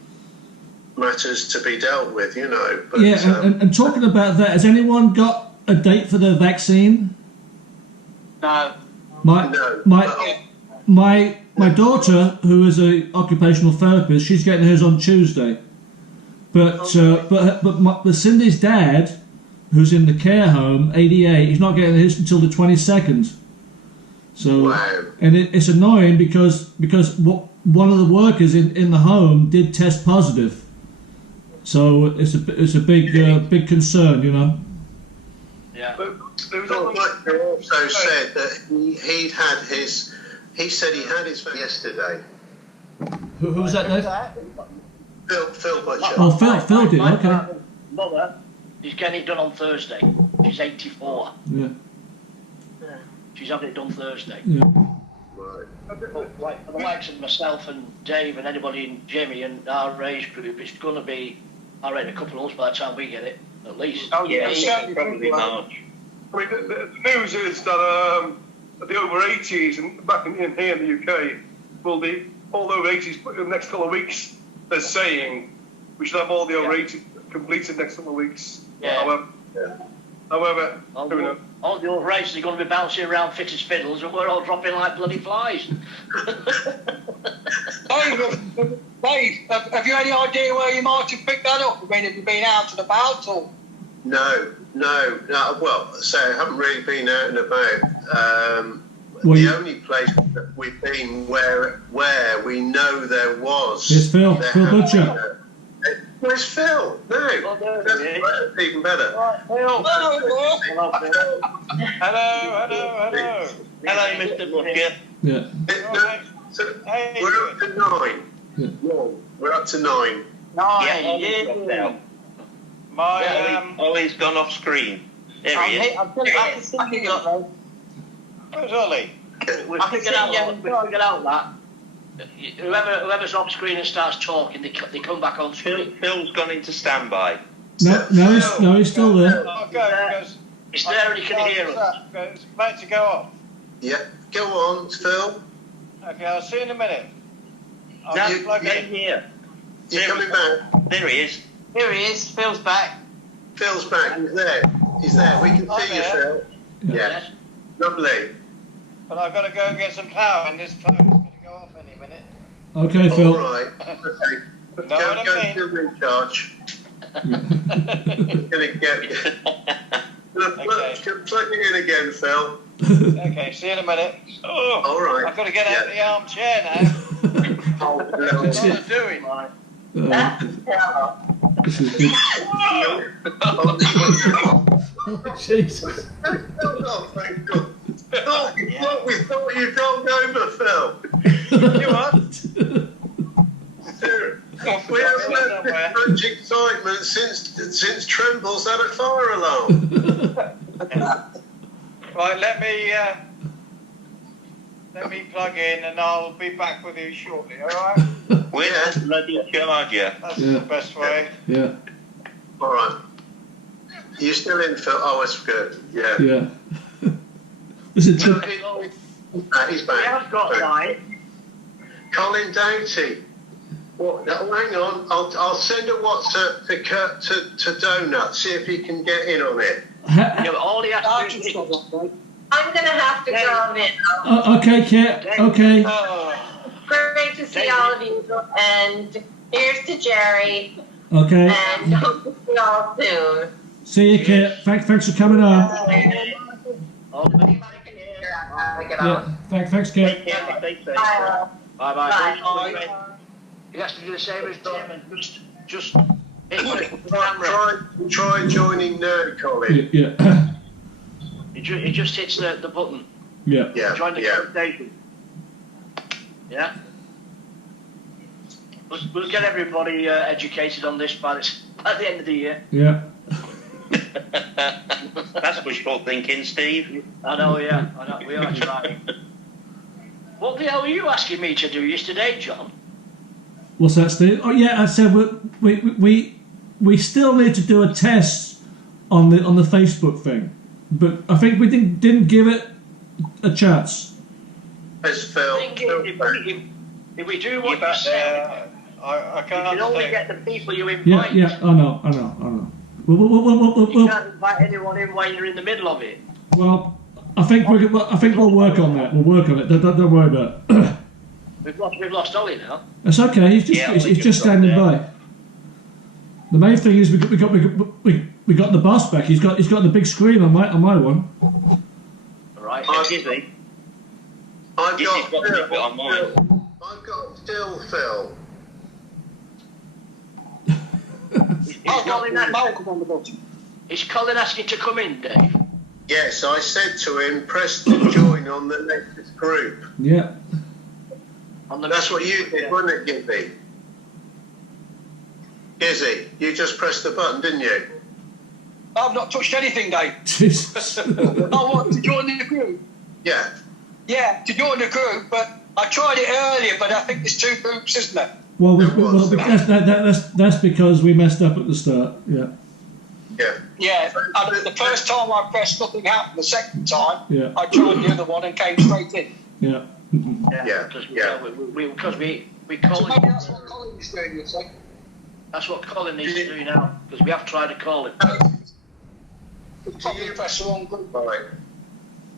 matters to be dealt with, you know. But, and talking about that, has anyone got a date for the vaccine? No. My daughter, who is a occupational therapist, she's getting hers on Tuesday. But Cindy's dad, who's in the care home, 88, he's not getting his until the 22nd. So, and it's annoying because one of the workers in the home did test positive. So it's a big concern, you know. Yeah. Dr. Blacker also said that he said he had his yesterday. Who's that, Dave? Phil Butcher. Oh, Phil did, okay. Mother, she's getting it done on Thursday. She's 84. Yeah. She's having it done Thursday. Yeah. Right. But like for the likes of myself and Dave and anybody in Jimmy and our age group, it's going to be, I reckon, a couple of us by the time we get it, at least. Oh yeah, probably March. I mean, the news is that the over 80s and back in here in the UK will be all over 80s in the next couple of weeks. They're saying we should have all the over 80s completed next couple of weeks. Yeah. However, However, All the old races are going to be bouncing around fit as fiddles, and we're all dropping like bloody flies. Dave, have you any idea where you might have picked that up? I mean, have you been out and about or? No. Well, so I haven't really been out and about. Well, the only place that we've been where we know there was. It's Phil Butcher. Where's Phil? No. That's even better. Hello. Hello, Mr. Butcher. Yeah. So we're up to 9. Yeah. We're up to 9. Ollie's gone off screen. There he is. Where's Ollie? We figured out that. Whoever's off screen and starts talking, they come back on screen. Phil's gone into standby. No, he's still there. Okay, He's there and he can hear us. it's about to go off. Yeah. Go on, Phil. Okay, I'll see you in a minute. No, plug in. here. You're coming back. There he is. Here he is. Phil's back. Phil's back. He's there. We can see you, Phil. Yeah. Lovely. But I've got to go and get some power, and this phone's going to go off any minute. Okay, Phil. All right. Okay. Know what I Go mean? to recharge. Gonna get. Plug it in again, Phil. Okay, see you in a minute. Oh, All right. I've got to get out of the armchair now. What am I doing? This is good. Oh, Jesus. Oh, thank God. We thought you'd gone over, Phil. You are? We haven't had this much excitement since Tremble's had a fire alarm. Right, let me plug in, and I'll be back with you shortly. All right? Where's the bloody charger? That's the best way. Yeah. All right. You still in, Phil? Oh, that's good. Yeah. Yeah. Listen, He's back. We have got live. Colin Doughty. Well, hang on. I'll send a WhatsApp to Donut. See if he can get in on it. Yeah, but all he has to do is... I'm going to have to go now. Okay, Kit. Okay. Great to see all of you. And here's to Gerry. Okay. And hope to see you all soon. See you, Kit. Thanks for coming on. Yeah. Thanks, Kit. Bye. Bye. He has to do the same as Jim and just hit the camera. Try joining now, Colin. Yeah. He just hits the button. Yeah. Yeah. Join the conversation. Yeah. We'll get everybody educated on this by the end of the year. Yeah. That's wishful thinking, Steve. I know, yeah. I know. We are trying. What the hell were you asking me to do yesterday, John? What's that, Steve? Oh, yeah. I said we still need to do a test on the Facebook thing, but I think we didn't give it a chance. It's Phil. If we do what you said, I you can't can only think. get the people you invite. Yeah. I know. You We'll, can't invite anyone in while you're in the middle of it. well, I think we'll work on that. We'll work on it. Don't worry about it. We've lost Ollie now. It's okay. He's just standing by. The main thing is we got the boss back. He's got the big screen on my one. Right. Gizzy. I've Gizzy's got got it on mine. I've got still Phil. Malcolm on the bottom. Is Colin asking to come in, Dave? Yes, I said to him, press to join on the latest group. Yeah. That's what you did, wasn't it, Gizzy? Gizzy, you just pressed the button, didn't you? I've not touched anything, Dave. Jesus. I want to join the group. Yeah. Yeah, to join the group, but I tried it earlier, but I think there's 2 groups, isn't there? Well, that's because we messed up at the start. Yeah. Yeah. Yeah, and the first time I pressed, nothing happened. The second time, Yeah. I tried the other one and came straight in. Yeah. Yeah. Because we So call maybe him. that's what Colin's doing, you think? That's what Colin needs to do now, because we have tried to call him. Probably press the wrong group. Right.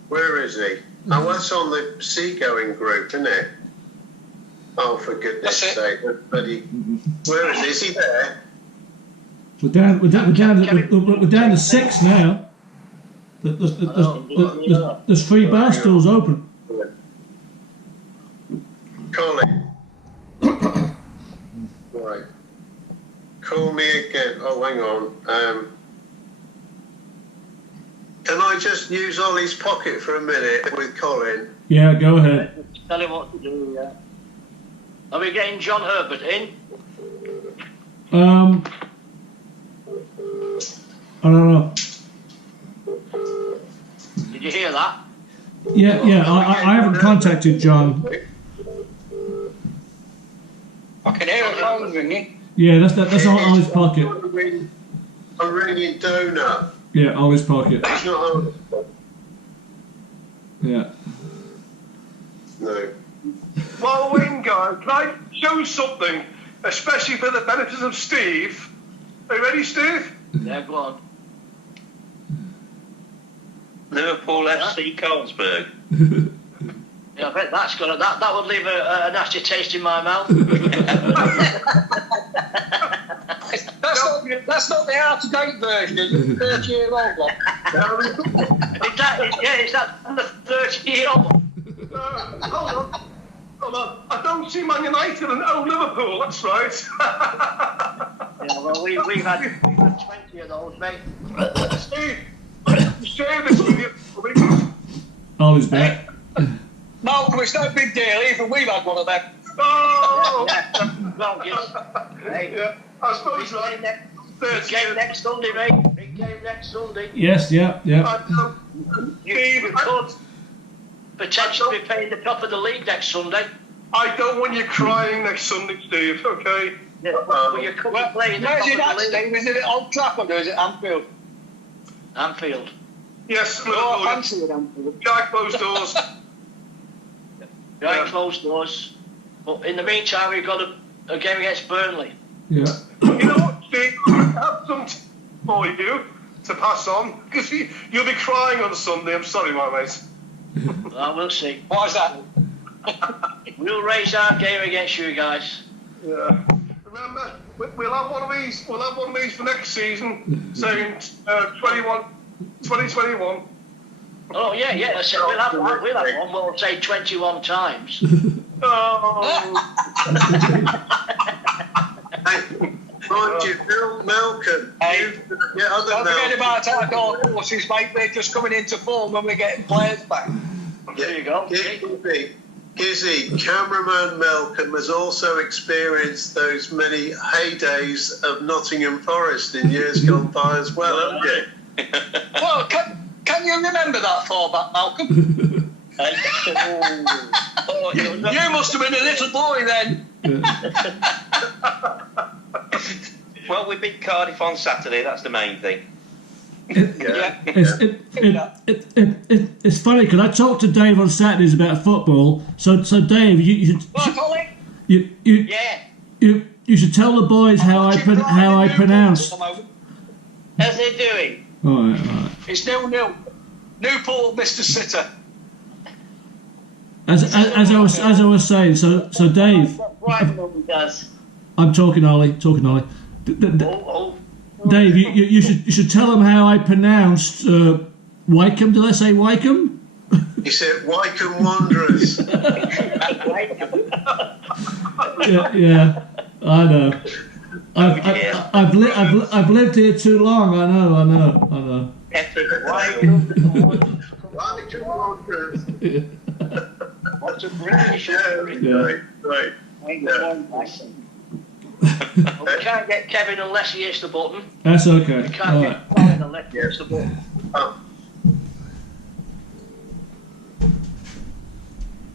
Where is he? Oh, that's on the seagoing group, isn't it? Oh, for goodness That's it. sake. Bloody, where is he? Is he there? We're down to 6 now. There's 3 bar stools open. Colin. Right. Call me again. Oh, hang on. Can I just use Ollie's pocket for a minute with Colin? Yeah, go ahead. Tell him what to do, yeah. Are we getting John Herbert in? I don't know. Did you hear that? Yeah. I haven't contacted John. I can hear a phone ringing. Yeah, that's on his pocket. I'm ringing Donut. Yeah, on his pocket. He's not on. Yeah. No. While we're waiting, guys, can I show something, especially for the benefit of Steve? Are you ready, Steve? Yeah, go on. Liverpool FC Carlsberg. Yeah, I bet that would leave a nasty taste in my mouth. That's not the out-of-date version. 30-year-old one. Is that the 30-year-old? Hold on. I don't see Man United and Liverpool. That's right. Yeah, well, we've had 20 of those, mate. Steve, share this with you. Ollie's back. Malcolm, it's no big deal. Even we've had one of them. Oh! Well, hey, Yeah, I suppose right. big game next Sunday, mate. Big game next Sunday. Yes, yeah. You could potentially be paying the top of the league next Sunday. I don't want you crying next Sunday, Steve, okay? Yeah, but you could be playing the top Where's it at, of the league. Steve? Is it at Old Trafford or is it Anfield? Anfield. Yes, Oh, I Liverpool. fancy it Anfield. Behind closed doors. Behind closed doors. But in the meantime, we've got a game against Burnley. Yeah. You know what, Steve? I have something for you to pass on, because you'll be crying on Sunday. I'm sorry, my mate. Well, we'll see. Why is that? We'll raise our game against you guys. Yeah. Remember, we'll have one of these. We'll have one of these for next season, saying 2021. Oh yeah. I said we'll have one. We'll say 21 times. Oh. Mind you, Malcolm. Hey, Other don't forget Malcolm. about our dark horses, mate. They're just coming into form when we're getting players back. There you go. Gizzy, cameraman Malcolm has also experienced those many heydays of Nottingham Forest in years gone by as well, haven't you? Well, can you remember that far back, Malcolm? You must have been a little boy then. Well, we beat Cardiff on Saturday. That's the main thing. It's funny because I talked to Dave on Saturdays about football. So Dave, you should tell the boys how I pronounce. How's they doing? All right. It's 0-0. Newport, Mr. Sitter. As I was saying, so Dave, Right, does. I'm talking Ollie. Dave, you should tell them how I pronounced Wycombe. Did I say Wycombe? He said Wycombe Wanderers. yeah, I know. I've lived here too long. I know. Wycombe Wanderers. What's a British? Yeah. Right. Well, we can't get Kevin unless he hits the button. That's okay. We can't get Kevin unless he hits the button.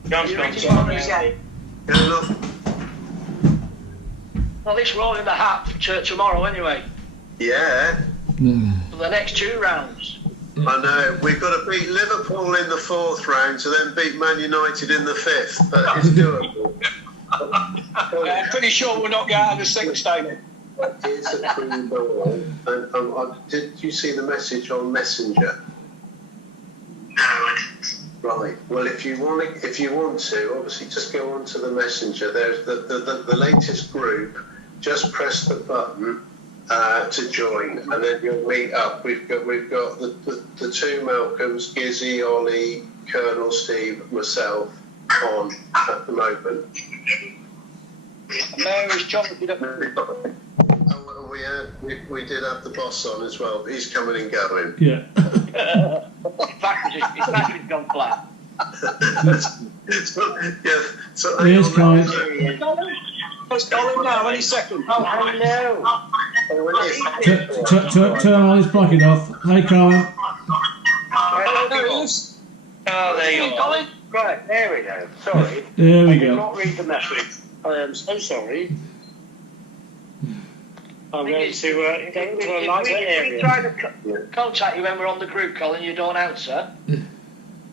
John's You gone ready, to Tommy? Yeah, look. Well, this roll in the hat for tomorrow anyway. Yeah. For the next 2 rounds. I know. We've got to beat Liverpool in the 4th round to then beat Man United in the 5th, but it's doable. I'm pretty sure we'll not get out of the 6th, David. Here's a free ball. Did you see the message on Messenger? No. Right. Well, if you want to, obviously, just go onto the Messenger. There's the latest group. Just press the button to join, and then you'll meet up. We've got the two Malcolms, Gizzy, Ollie, Colonel Steve, myself on at the moment. Mary's chocolate. We did have the boss on as well. He's coming and going. Yeah. His battery's gone flat. Here's Colin. Let's call him now, any second. Oh, hello. Turn on his pocket off. Hey, Colin. There he is. Oh, there you are. Colin. Right, there we go. Sorry. There we I did go. not read the message. I am so sorry. I'm going to go to a lighter area. We tried to contact you when we're on the group, Colin. You don't answer.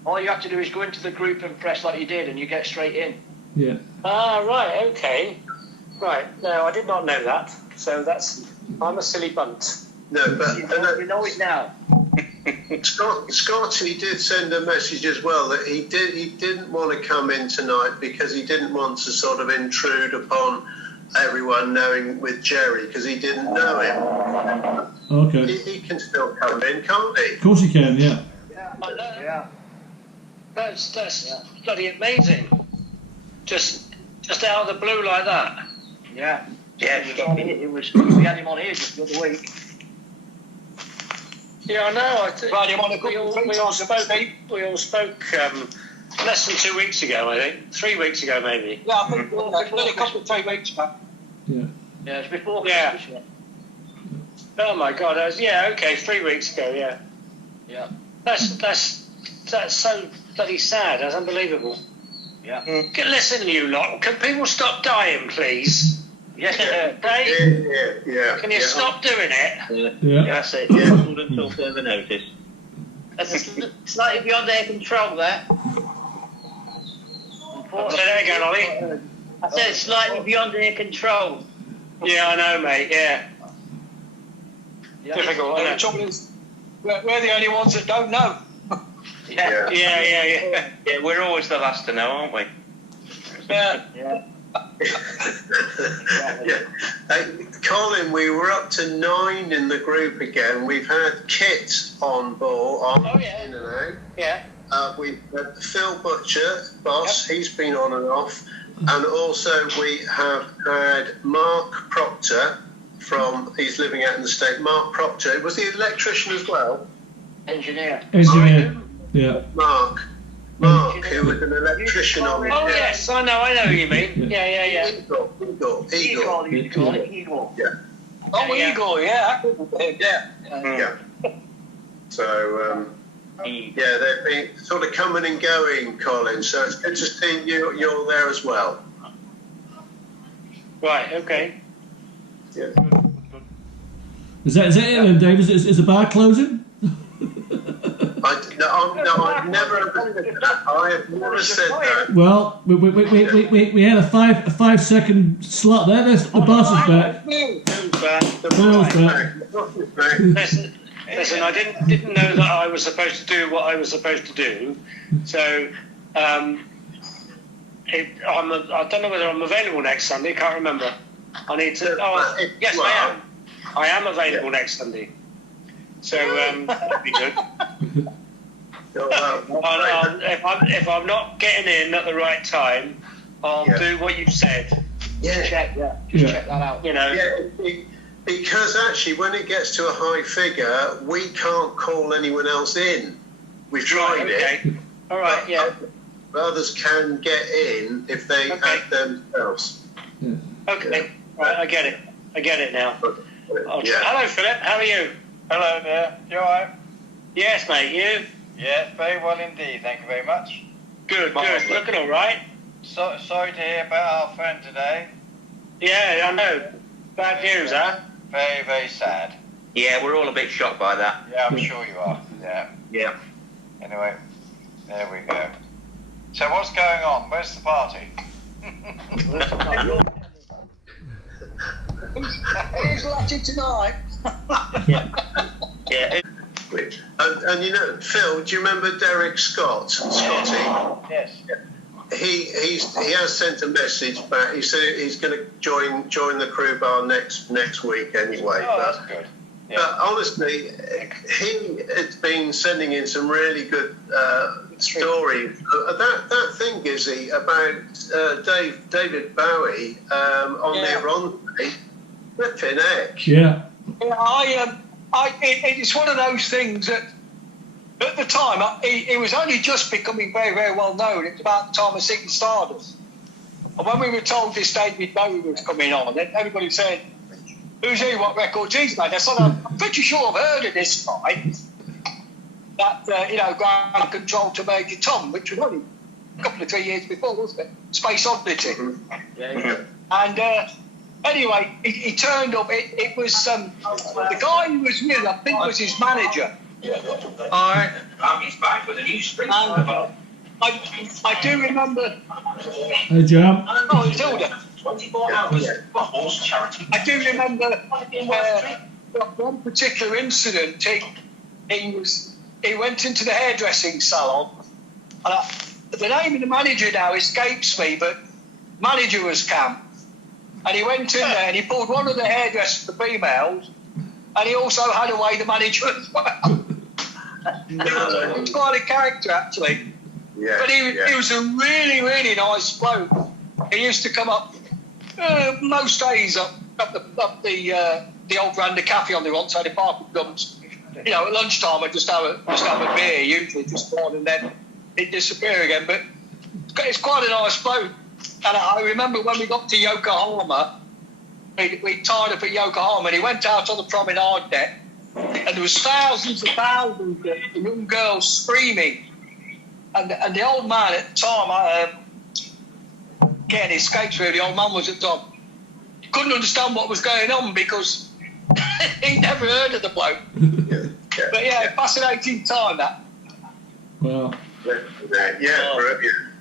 All you have to do is go into the group and press like you did, and you get straight in. Yeah. Ah, right, okay. Right, no, I did not know that. So I'm a silly bunt. No, but You know it now. Scotty did send a message as well that he didn't want to come in tonight because he didn't want to sort of intrude upon everyone knowing with Gerry because he didn't know him. Okay. He can still come in, can't he? Of course he can, yeah. Yeah. That's bloody amazing. Just out of the blue like that. Yeah. Yeah. We had him on here just the other week. Yeah, I know. I think Right, you want to we all spoke less than 2 weeks ago. I think 3 weeks ago, maybe. Yeah, I think a couple of 3 weeks back. Yeah. Yeah, it's before Yeah. Christmas. Oh my God! Okay, 3 weeks ago. Yeah. Yeah. That's so bloody sad. That's unbelievable. Yeah. Listen, you lot. Can people stop dying, please? Yeah. Hey, Yeah. can you stop doing it? Yeah. That's it. Yeah. Hold until further notice. That's slightly beyond their control, that. Say that again, Ollie. I said it's slightly beyond their control. Yeah, I know, mate. Yeah. Difficult, The isn't it? trouble is, we're the only ones that don't know. Yeah. Yeah. Yeah, we're always the last to know, aren't we? Yeah. Yeah. Yeah. Hey, Colin, we were up to 9 in the group again. We've had Kit on board, Oh, yeah. in and out. Yeah. We've had Phil Butcher, boss, he's been on and off. And also we have had Mark Proctor he's living out in the state. Mark Proctor, was he an electrician as well? Engineer. Engineer. Yeah. Mark, who was an electrician on the Oh yes, I know who you mean. Yeah. Eagle. You call it Eagle. Yeah. Oh, Yeah. Igor, yeah. Yeah. So, yeah, they've been sort of coming and going, Colin. So it's good to see you're there as well. Right. Okay. Yeah. Is that it then, Dave? Is the bar closing? I've never said that. I have never said that. Well, we had a 5 second slot there. The boss is back. Phil's back. Listen, I didn't know that I was supposed to do what I was supposed to do, so I don't know whether I'm available next Sunday. Can't remember. I need to. Yes, I am. I am available next Sunday. So that'd be good. If I'm not getting in at the right time, I'll do what you've said. Yeah. Check that out. You know. Yeah, because actually, when it gets to a high figure, we can't call anyone else in. We've tried it. All right. Yeah. Others can get in if they add themselves. Okay. Right. I get it now. Hello, Philip. How are you? Hello there. You alright? Yes, mate. You? Yes, very well indeed. Thank you very much. Good. Looking all right. Sorry to hear about our friend today. Yeah, I know. Bad news, huh? Very, very sad. Yeah, we're all a bit shocked by that. Yeah, I'm sure you are. Yeah. Yeah. Anyway, there we go. So what's going on? Where's the party? Who's use Latin tonight. Yeah. And you know, Phil, do you remember Derek Scott? Scotty? Yes. He has sent a message back. He said he's going to join the crew bar next week anyway. Oh, that's good. Yeah. But honestly, he has been sending in some really good stories. That thing, Gizzy, about David Bowie on the Rendezvous, flipping heck. Yeah. It's one of those things that at the time he was only just becoming very, very well known. It's about the time of Singing Stardust. And when we were told this David Bowie was coming on, everybody said, "Who's he? What records he's made?" I said, "I'm pretty sure I've heard of this guy." That Ground Control to Major Tom, which was only a couple of 3 years before, wasn't it? Space Oddity. Yeah. And anyway, he turned up. It was the guy who was with him, I think, was his manager. All right. He's back with a new string. I do remember. Hey, Jam. Oh, it's older. 24 hours. Horse charity. I do remember one particular incident. He went into the hairdressing salon. And the name of the manager now escapes me, but manager was Cam. And he went in there and he pulled one of the hairdressers, the females, and he also had away the manager as well. He was quite a character, actually. Yeah, but he was a really, really nice bloke. He used to come up most days up the old Randa Cafe on the wrong side of Park with gums. At lunchtime I'd just have a beer, usually just one, and then he'd disappear again. But it's quite a nice bloke. And I remember when we got to Yokohama, we tied up at Yokohama, and he went out on the promenade deck, and there was thousands of young girls screaming. And the old man at the time, again, escapes me, the old man was at the top, couldn't understand what was going on because he'd never heard of the bloke. But fascinating time, that. Wow.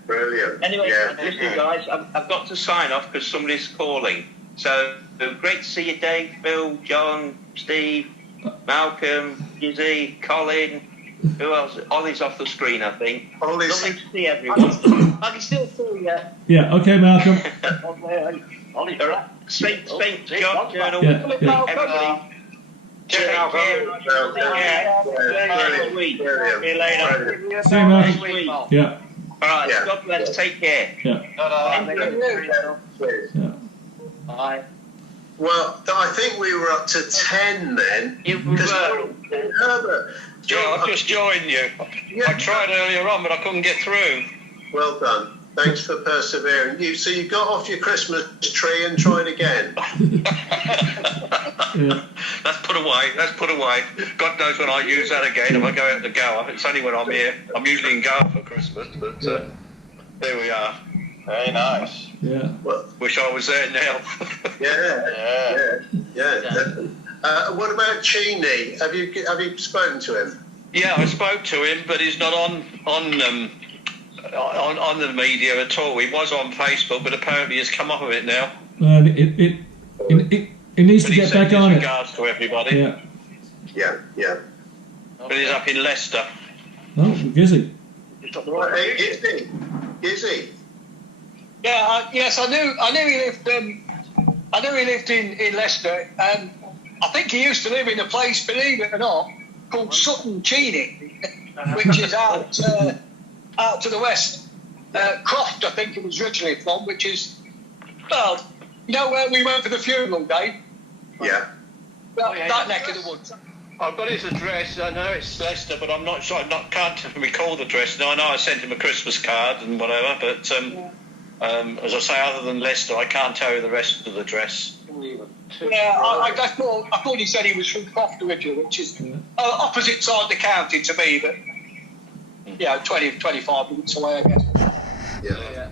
Brilliant. Anyway, listen, guys, I've got to sign off because somebody's calling. So, great to see you, Dave, Phil, John, Steve, Malcolm, Gizzy, Colin. Who else? Ollie's off the screen, I think. Ollie's. Lovely to see everyone. I can still see you. Yeah, okay, Malcolm. Ollie, Saint John Journal. Yeah. Everybody. Take care. See you later. See you, Malcolm. Yeah. All right, God bless. Take care. Yeah. Bye. Well, I think we were up to 10 then. Herbert. I just joined you. I tried earlier on, but I couldn't get through. Well done. Thanks for persevering. So you got off your Christmas tree and tried again. That's put away. God knows when I use that again. If I go out to Goa, it's only when I'm here. I'm usually in Goa for Christmas, but there we are. Very nice. Yeah. Well, wish I was there now. Yeah. What about Cheney? Have you spoken to him? Yeah, I spoke to him, but he's not on the media at all. He was on Facebook, but apparently he's come off of it now. It needs to get back on it. Regards to everybody. Yeah. But he's up in Leicester. Oh, Gizzy. Is he? Yeah. Yes, I knew he lived. I knew he lived in Leicester, and I think he used to live in a place, believe it or not, called Sutton Cheney, which is out to the west. Croft, I think it was originally from, which is, well, you know where we went for the funeral, Dave? Yeah. Well, that neck of the woods. I've got his address. I know it's Leicester, but I'm not sure. Can't recall the address. Now I know I sent him a Christmas card and whatever, but as I say, other than Leicester, I can't tell you the rest of the address. Yeah, I thought he said he was from Croft originally, which is opposite side of the county to me, but 20-25 minutes away, I guess. Yeah,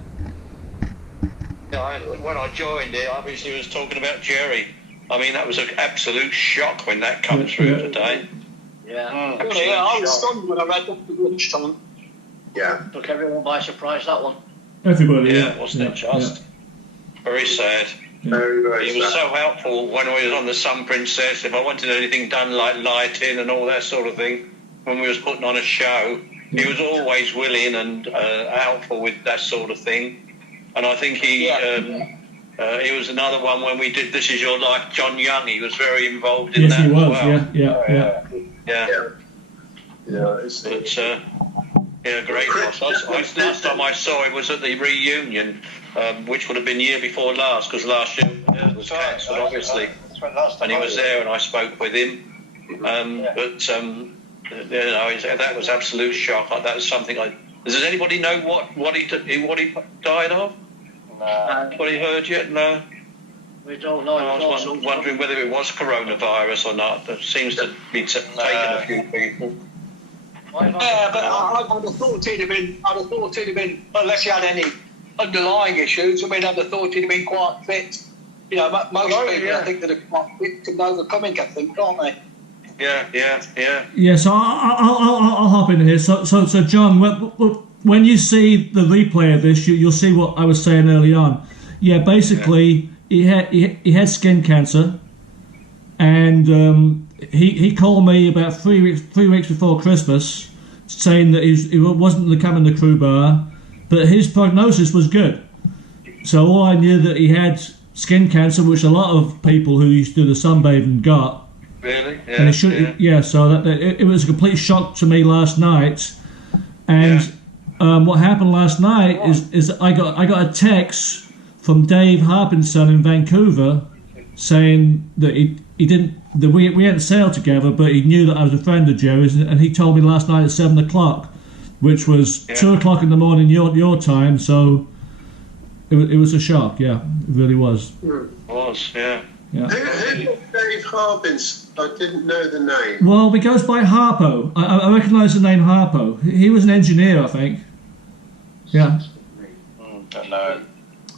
when I joined it, obviously was talking about Gerry. I mean, that was an absolute shock when that comes through today. Yeah. I was stunned when I read that at lunchtime. Yeah. Took everyone by surprise, that one. Everybody. Wasn't it just? Very sad. Very, very He was sad. so helpful when we was on the Sun Princess. If I wanted anything done like lighting and all that sort of thing, when we was putting on a show, he was always willing and helpful with that sort of thing. And I think he was another one when we did This Is Your Life, John Young. He was very involved in Yes, that he was. as well. Yeah. Great loss. Last time I saw him was at the reunion, which would have been the year before last, because last year was cancelled, obviously. And he was there, and I spoke with him. That was absolute shock. That was something. Does anybody know what he died of? No. What he heard yet? No. We don't know. I was wondering whether it was coronavirus or not. It seems to be taking a few people. Yeah, but I'd have thought he'd have been. Unless he had any underlying issues. I mean, I'd have thought he'd have been quite fit. You know, most people, I think, that are quite fit can overcome it, I think, can't they? Yeah, so I'll hop in here. So John, when you see the replay of this, you'll see what I was saying early on. Yeah, basically, he had skin cancer, and he called me about 3 weeks before Christmas, saying that he wasn't becoming the crew bar, but his prognosis was good. So all I knew that he had skin cancer, which a lot of people who used to do the sunbathing got. Really? Yeah. And it should, so it was a complete shock to me last night. And what happened last night is I got a text from Dave Harpinson in Vancouver saying that we hadn't sailed together, but he knew that I was a friend of Gerry's, and he told me last night at 7 o'clock, which was 2 o'clock in the morning your time. So it was a shock. Yeah, it really was. It was, yeah. Who was Dave Harbins? I didn't know the name. Well, he goes by Harpo. I recognise the name Harpo. He was an engineer, I think. Yeah. Don't know.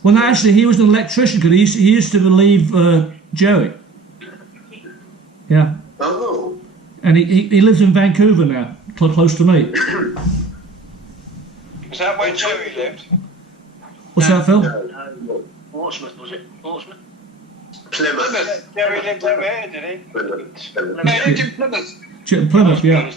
Well, no, actually, he was an electrician because he used to relieve Gerry. Yeah. Oh. And he lives in Vancouver now, close to me. Is that where Gerry lived? What's that, Phil? Portsmouth, was it? Portsmouth? Plymouth. Gerry lived over here, did he? Plymouth. Plymouth, yeah.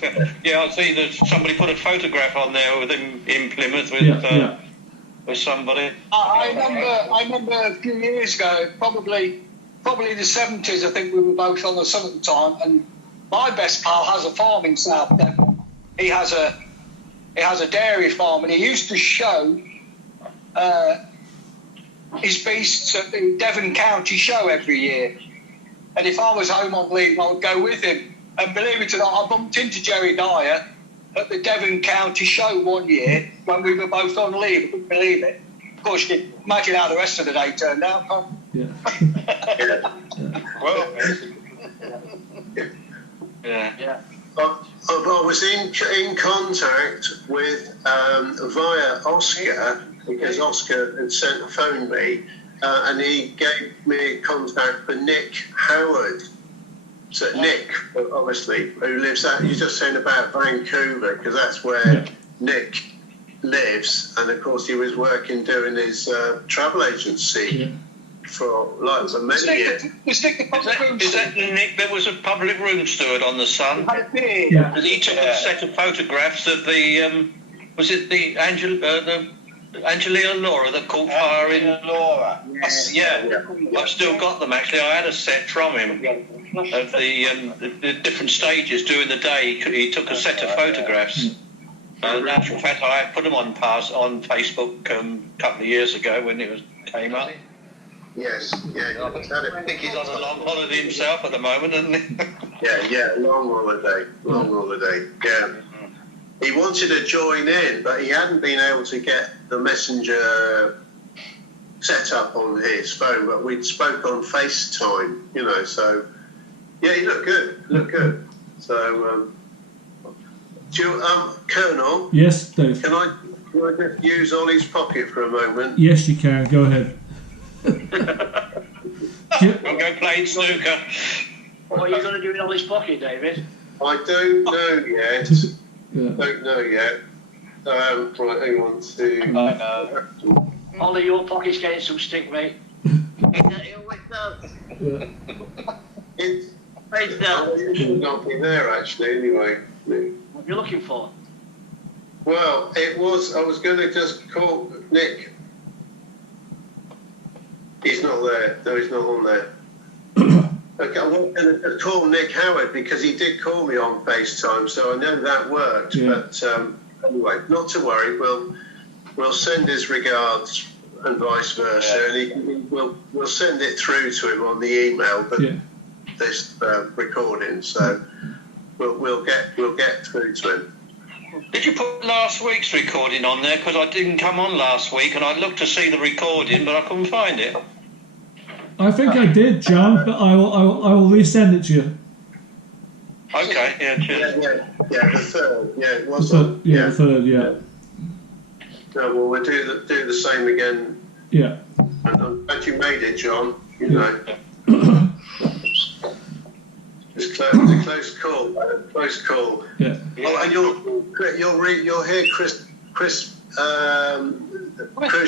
Yeah, I see that somebody put a photograph on there with him in Plymouth with somebody. I remember a few years ago, probably the 70s. I think we were both on the sun at the time, and my best pal has a farm in South Devon. He has a dairy farm, and he used to show his beasts at the Devon County show every year. And if I was home on leave, I would go with him. And believe it or not, I bumped into Gerry Dyer at the Devon County show one year when we were both on leave. I couldn't believe it. Of course, you can imagine how the rest of the day turned out. Well, I was in contact with via Oscar, because Oscar had phoned me, and he gave me contact for Nick Howard. So Nick, obviously, who lives out, you're just saying about Vancouver, because that's where Nick lives, and of course he was working doing his travel agency for many years. Is that Nick that was a public room steward on the Sun? Yeah. And he took a set of photographs of the was it the Angelina Laura that caught fire in Laura? Yeah. I've still got them actually. I had a set from him of the different stages during the day. He took a set of photographs. In actual fact, I put them on Facebook a couple of years ago when it came up. Yes, I think he's on a long holiday himself at the moment, isn't he? long holiday, yeah. He wanted to join in, but he hadn't been able to get the messenger set up on his phone, but we'd spoke on FaceTime, so yeah, he looked good. So, Colonel? Yes, Dave? Can I just use Ollie's pocket for a moment? Yes, you can. Go ahead. I'll go playing snooker. What are you going to do in Ollie's pocket, David? I don't know yet. Right, hang on to... Ollie, your pocket's getting some stink, mate. He always does. Yeah. It's not been there actually. Anyway, What are you looking for? well, it was. I was going to just call Nick. He's not there. No, he's not on there. Okay, I was going to call Nick Howard because he did call me on FaceTime, so I know that worked. Yeah. But anyway, not to worry. We'll send his regards and vice versa, and we'll send it through to him on the email. But this recording, so we'll get through to him. Did you put last week's recording on there? Because I didn't come on last week, and I looked to see the recording, but I couldn't find it. I think I did, John, but I will resend it to you. Okay, yeah, cheers. Yeah, the third. Yeah, it was. The third, yeah. No, well, we'll do the same again. Yeah. And I'm glad you made it, John. You know. It's a close call. Close call. Yeah. Oh, and you'll hear Chris cruise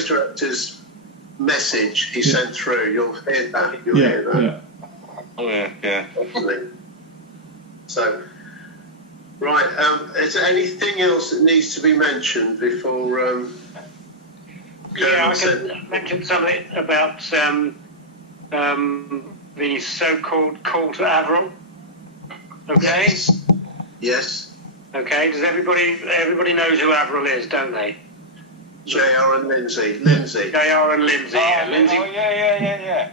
director's message he sent through. You'll hear that. You'll hear that. Yeah. Oh yeah. Definitely. So, right. Is there anything else that needs to be mentioned before? Yeah, I can mention something about the so-called call to Avril. Okay. Yes. Okay. Does everybody knows who Avril is, don't they? JR and Lindsay. JR and Lindsay. Yeah, Lindsay. Oh, yeah.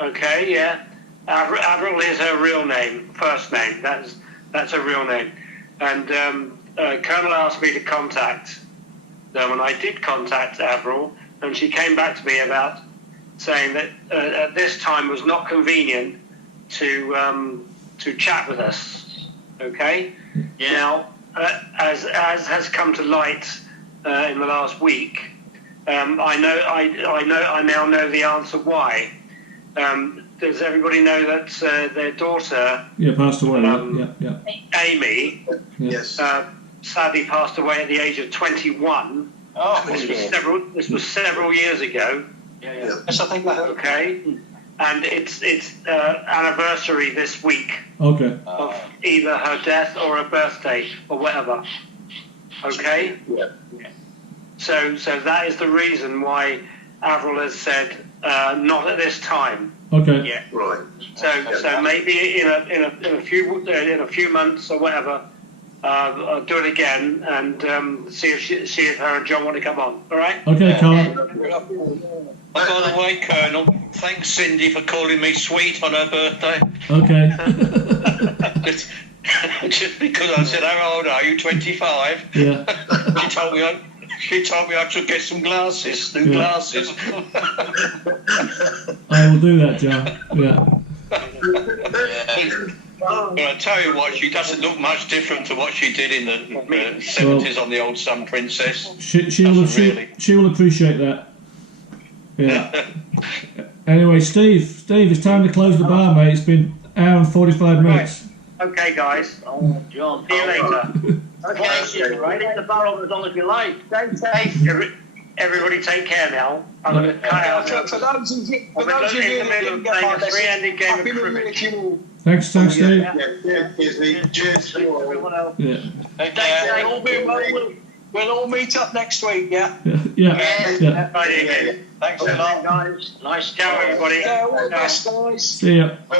Okay, yeah. Avril is her real name, first name. That's her real name. And Colonel asked me to contact them, and I did contact Avril, and she came back to me about saying that at this time was not convenient to chat with us. Okay. Yeah. Now, as has come to light in the last week, I now know the answer why. Does everybody know that their daughter? Yeah, passed away. Amy. Yes. Sadly passed away at the age of 21. Oh, this was several years ago. Yeah. Yes, I think that. Okay. And it's anniversary this week. Okay. Of either her death or her birthday or whatever. Okay. Yeah. So that is the reason why Avril has said not at this time. Okay. Yeah. Right. So maybe in a few months or whatever, I'll do it again and see if her and John want to come on. All right. Okay, Colin. By the way, Colonel, thanks Cindy for calling me sweet on her birthday. Okay. Just because I said, how old are you? 25. Yeah. She told me I should get some glasses, new glasses. I will do that, John. Yeah. But I tell you what, she doesn't look much different to what she did in the 70s on the old Sun Princess. She will appreciate that. Yeah. Anyway, Steve, it's time to close the bar, mate. It's been an hour and 45 minutes. Okay, guys. Oh, John. See you later. Okay, right in the barrel as long as you like. Everybody take care now. I'm going to cut out. For those of you who didn't get my message, happy New Year to you all. Thanks, Steve. Cheers to all. Everyone else. Yeah. All being well, we'll all meet up next week, yeah? Yeah. Thanks a lot, guys. Nice to Ciao, everybody. Yeah, all the best, guys. See ya. Bye.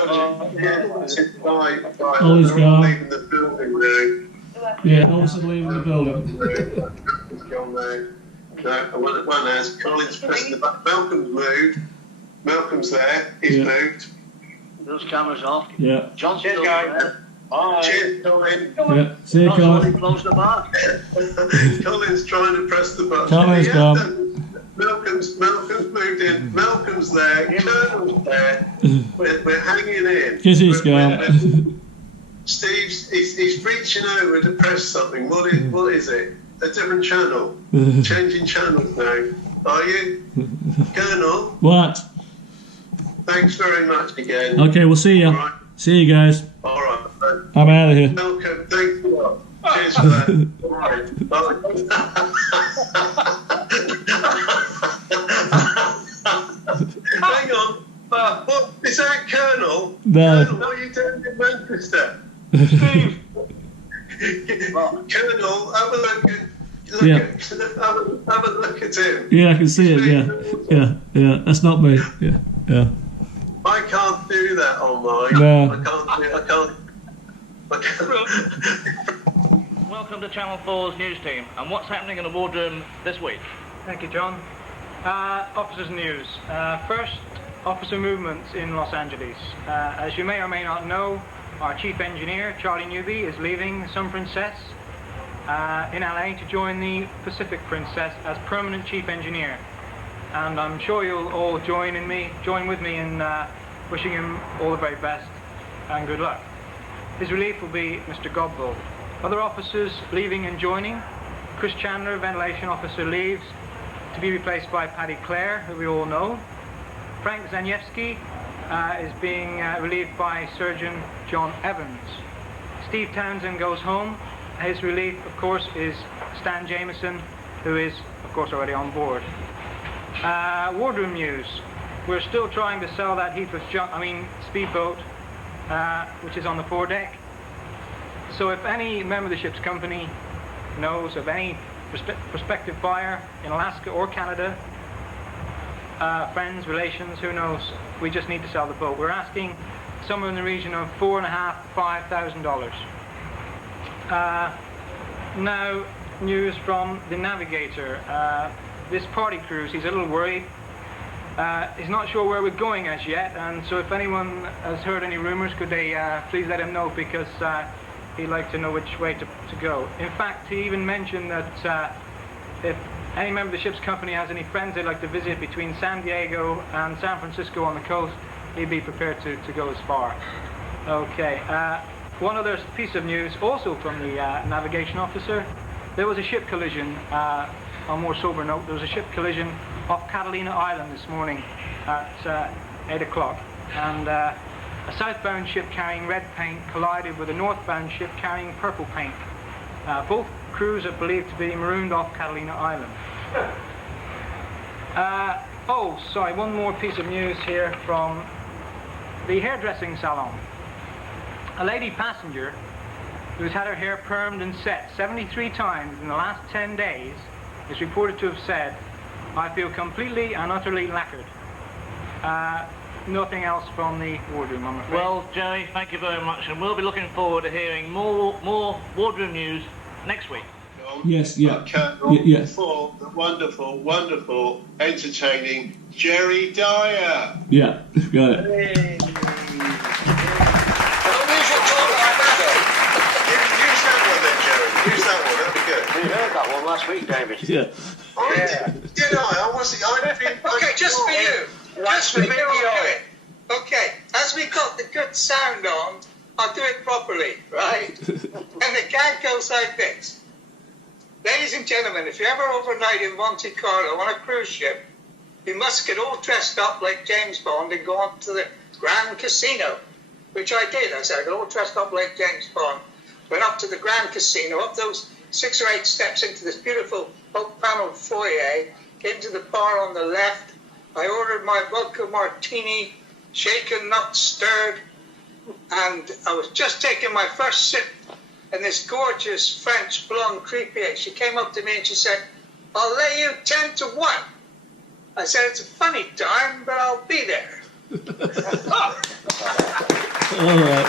Ollie's gone. Leaving the building now. Yeah, Ollie's leaving the building. He's gone now. No, one has. Colin's pressing the button. Malcolm's moved. Malcolm's there. He's moved. Those cameras off. Yeah. John's Cheers, still guys. there. Bye. Cheers, Colin. Yeah. See you, Colin. Close the bar. Colin's trying to press the button. Colin's gone. Malcolm's moved in. Malcolm's there. Colonel's there. We're hanging in. Kizzy's gone. Steve's he's reaching over to press something. What is it? A different channel. Changing channels now. Are you? Colonel? What? Thanks very much again. Okay, we'll see you. Right. See you guys. All right. I'm out of here. Malcolm, thanks a lot. Cheers for that. All right. Bye. Hang on. What is that, Colonel? No. Colonel, what are you doing in Manchester? Steve. Colonel, have a look at. Have a look at him. Yeah, I can see it. Yeah. That's not me. Yeah. I can't do that online. No. I can't. Welcome to Channel 4's news team. And what's happening in the wardroom this week? Thank you, John. Officers' news. First, officer movements in Los Angeles. As you may or may not know, our chief engineer, Charlie Newby, is leaving Sun Princess in LA to join the Pacific Princess as permanent chief engineer. And I'm sure you'll all join with me in wishing him all the very best and good luck. His relief will be Mr. Godville. Other officers leaving and joining. Chris Chandler, ventilation officer, leaves to be replaced by Paddy Clare, who we all know. Frank Zaniewski is being relieved by Surgeon John Evans. Steve Townsend goes home. His relief, of course, is Stan Jameson, who is, of course, already on board. Wardroom news. We're still trying to sell that speedboat, which is on the foredeck. So if any member of the ship's company knows of any prospective buyer in Alaska or Canada, friends, relations, who knows, we just need to sell the boat. We're asking somewhere in the region of $4,500 to $5,000. Now, news from the navigator. This party cruise, he's a little worried. He's not sure where we're going as yet, and so if anyone has heard any rumors, could they please let him know, because he'd like to know which way to go. In fact, he even mentioned that if any member of the ship's company has any friends they'd like to visit between San Diego and San Francisco on the coast, he'd be prepared to go as far. Okay. One other piece of news, also from the navigation officer. There was a ship collision, on a more sober note, there was a ship collision off Catalina Island this morning at 8 o'clock. And a southbound ship carrying red paint collided with a northbound ship carrying purple paint. Both crews are believed to be marooned off Catalina Island. One more piece of news here from the hairdressing salon. A lady passenger who's had her hair permed and set 73 times in the last 10 days is reported to have said, "I feel completely and utterly lacquered." Nothing else from the wardroom, I'm afraid. Well, Gerry, thank you very much, and we'll be looking forward to hearing more wardroom news next week. Yes, yeah. For the wonderful, wonderful, entertaining Gerry Dyer. Yeah, got it. Use that one, that'd be good. We heard that one last week, David. Yeah. Did I? Okay, just for you. Just for me. Okay, as we got the good sound on, I'll do it properly, right? And the gag goes like this. Ladies and gentlemen, if you ever overnight in Monte Carlo on a cruise ship, you must get all dressed up like James Bond and go on to the Grand Casino, which I did. I said I got all dressed up like James Bond. Went up to the Grand Casino, up those 6 or 8 steps into this beautiful oak-paneled foyer, came to the bar on the left. I ordered my vodka martini, shaken, not stirred, and I was just taking my first sip, and this gorgeous French blonde croupier, she came up to me and she said, "I'll lay you 10 to 1. I said, "It's a funny time, but I'll be there." All right.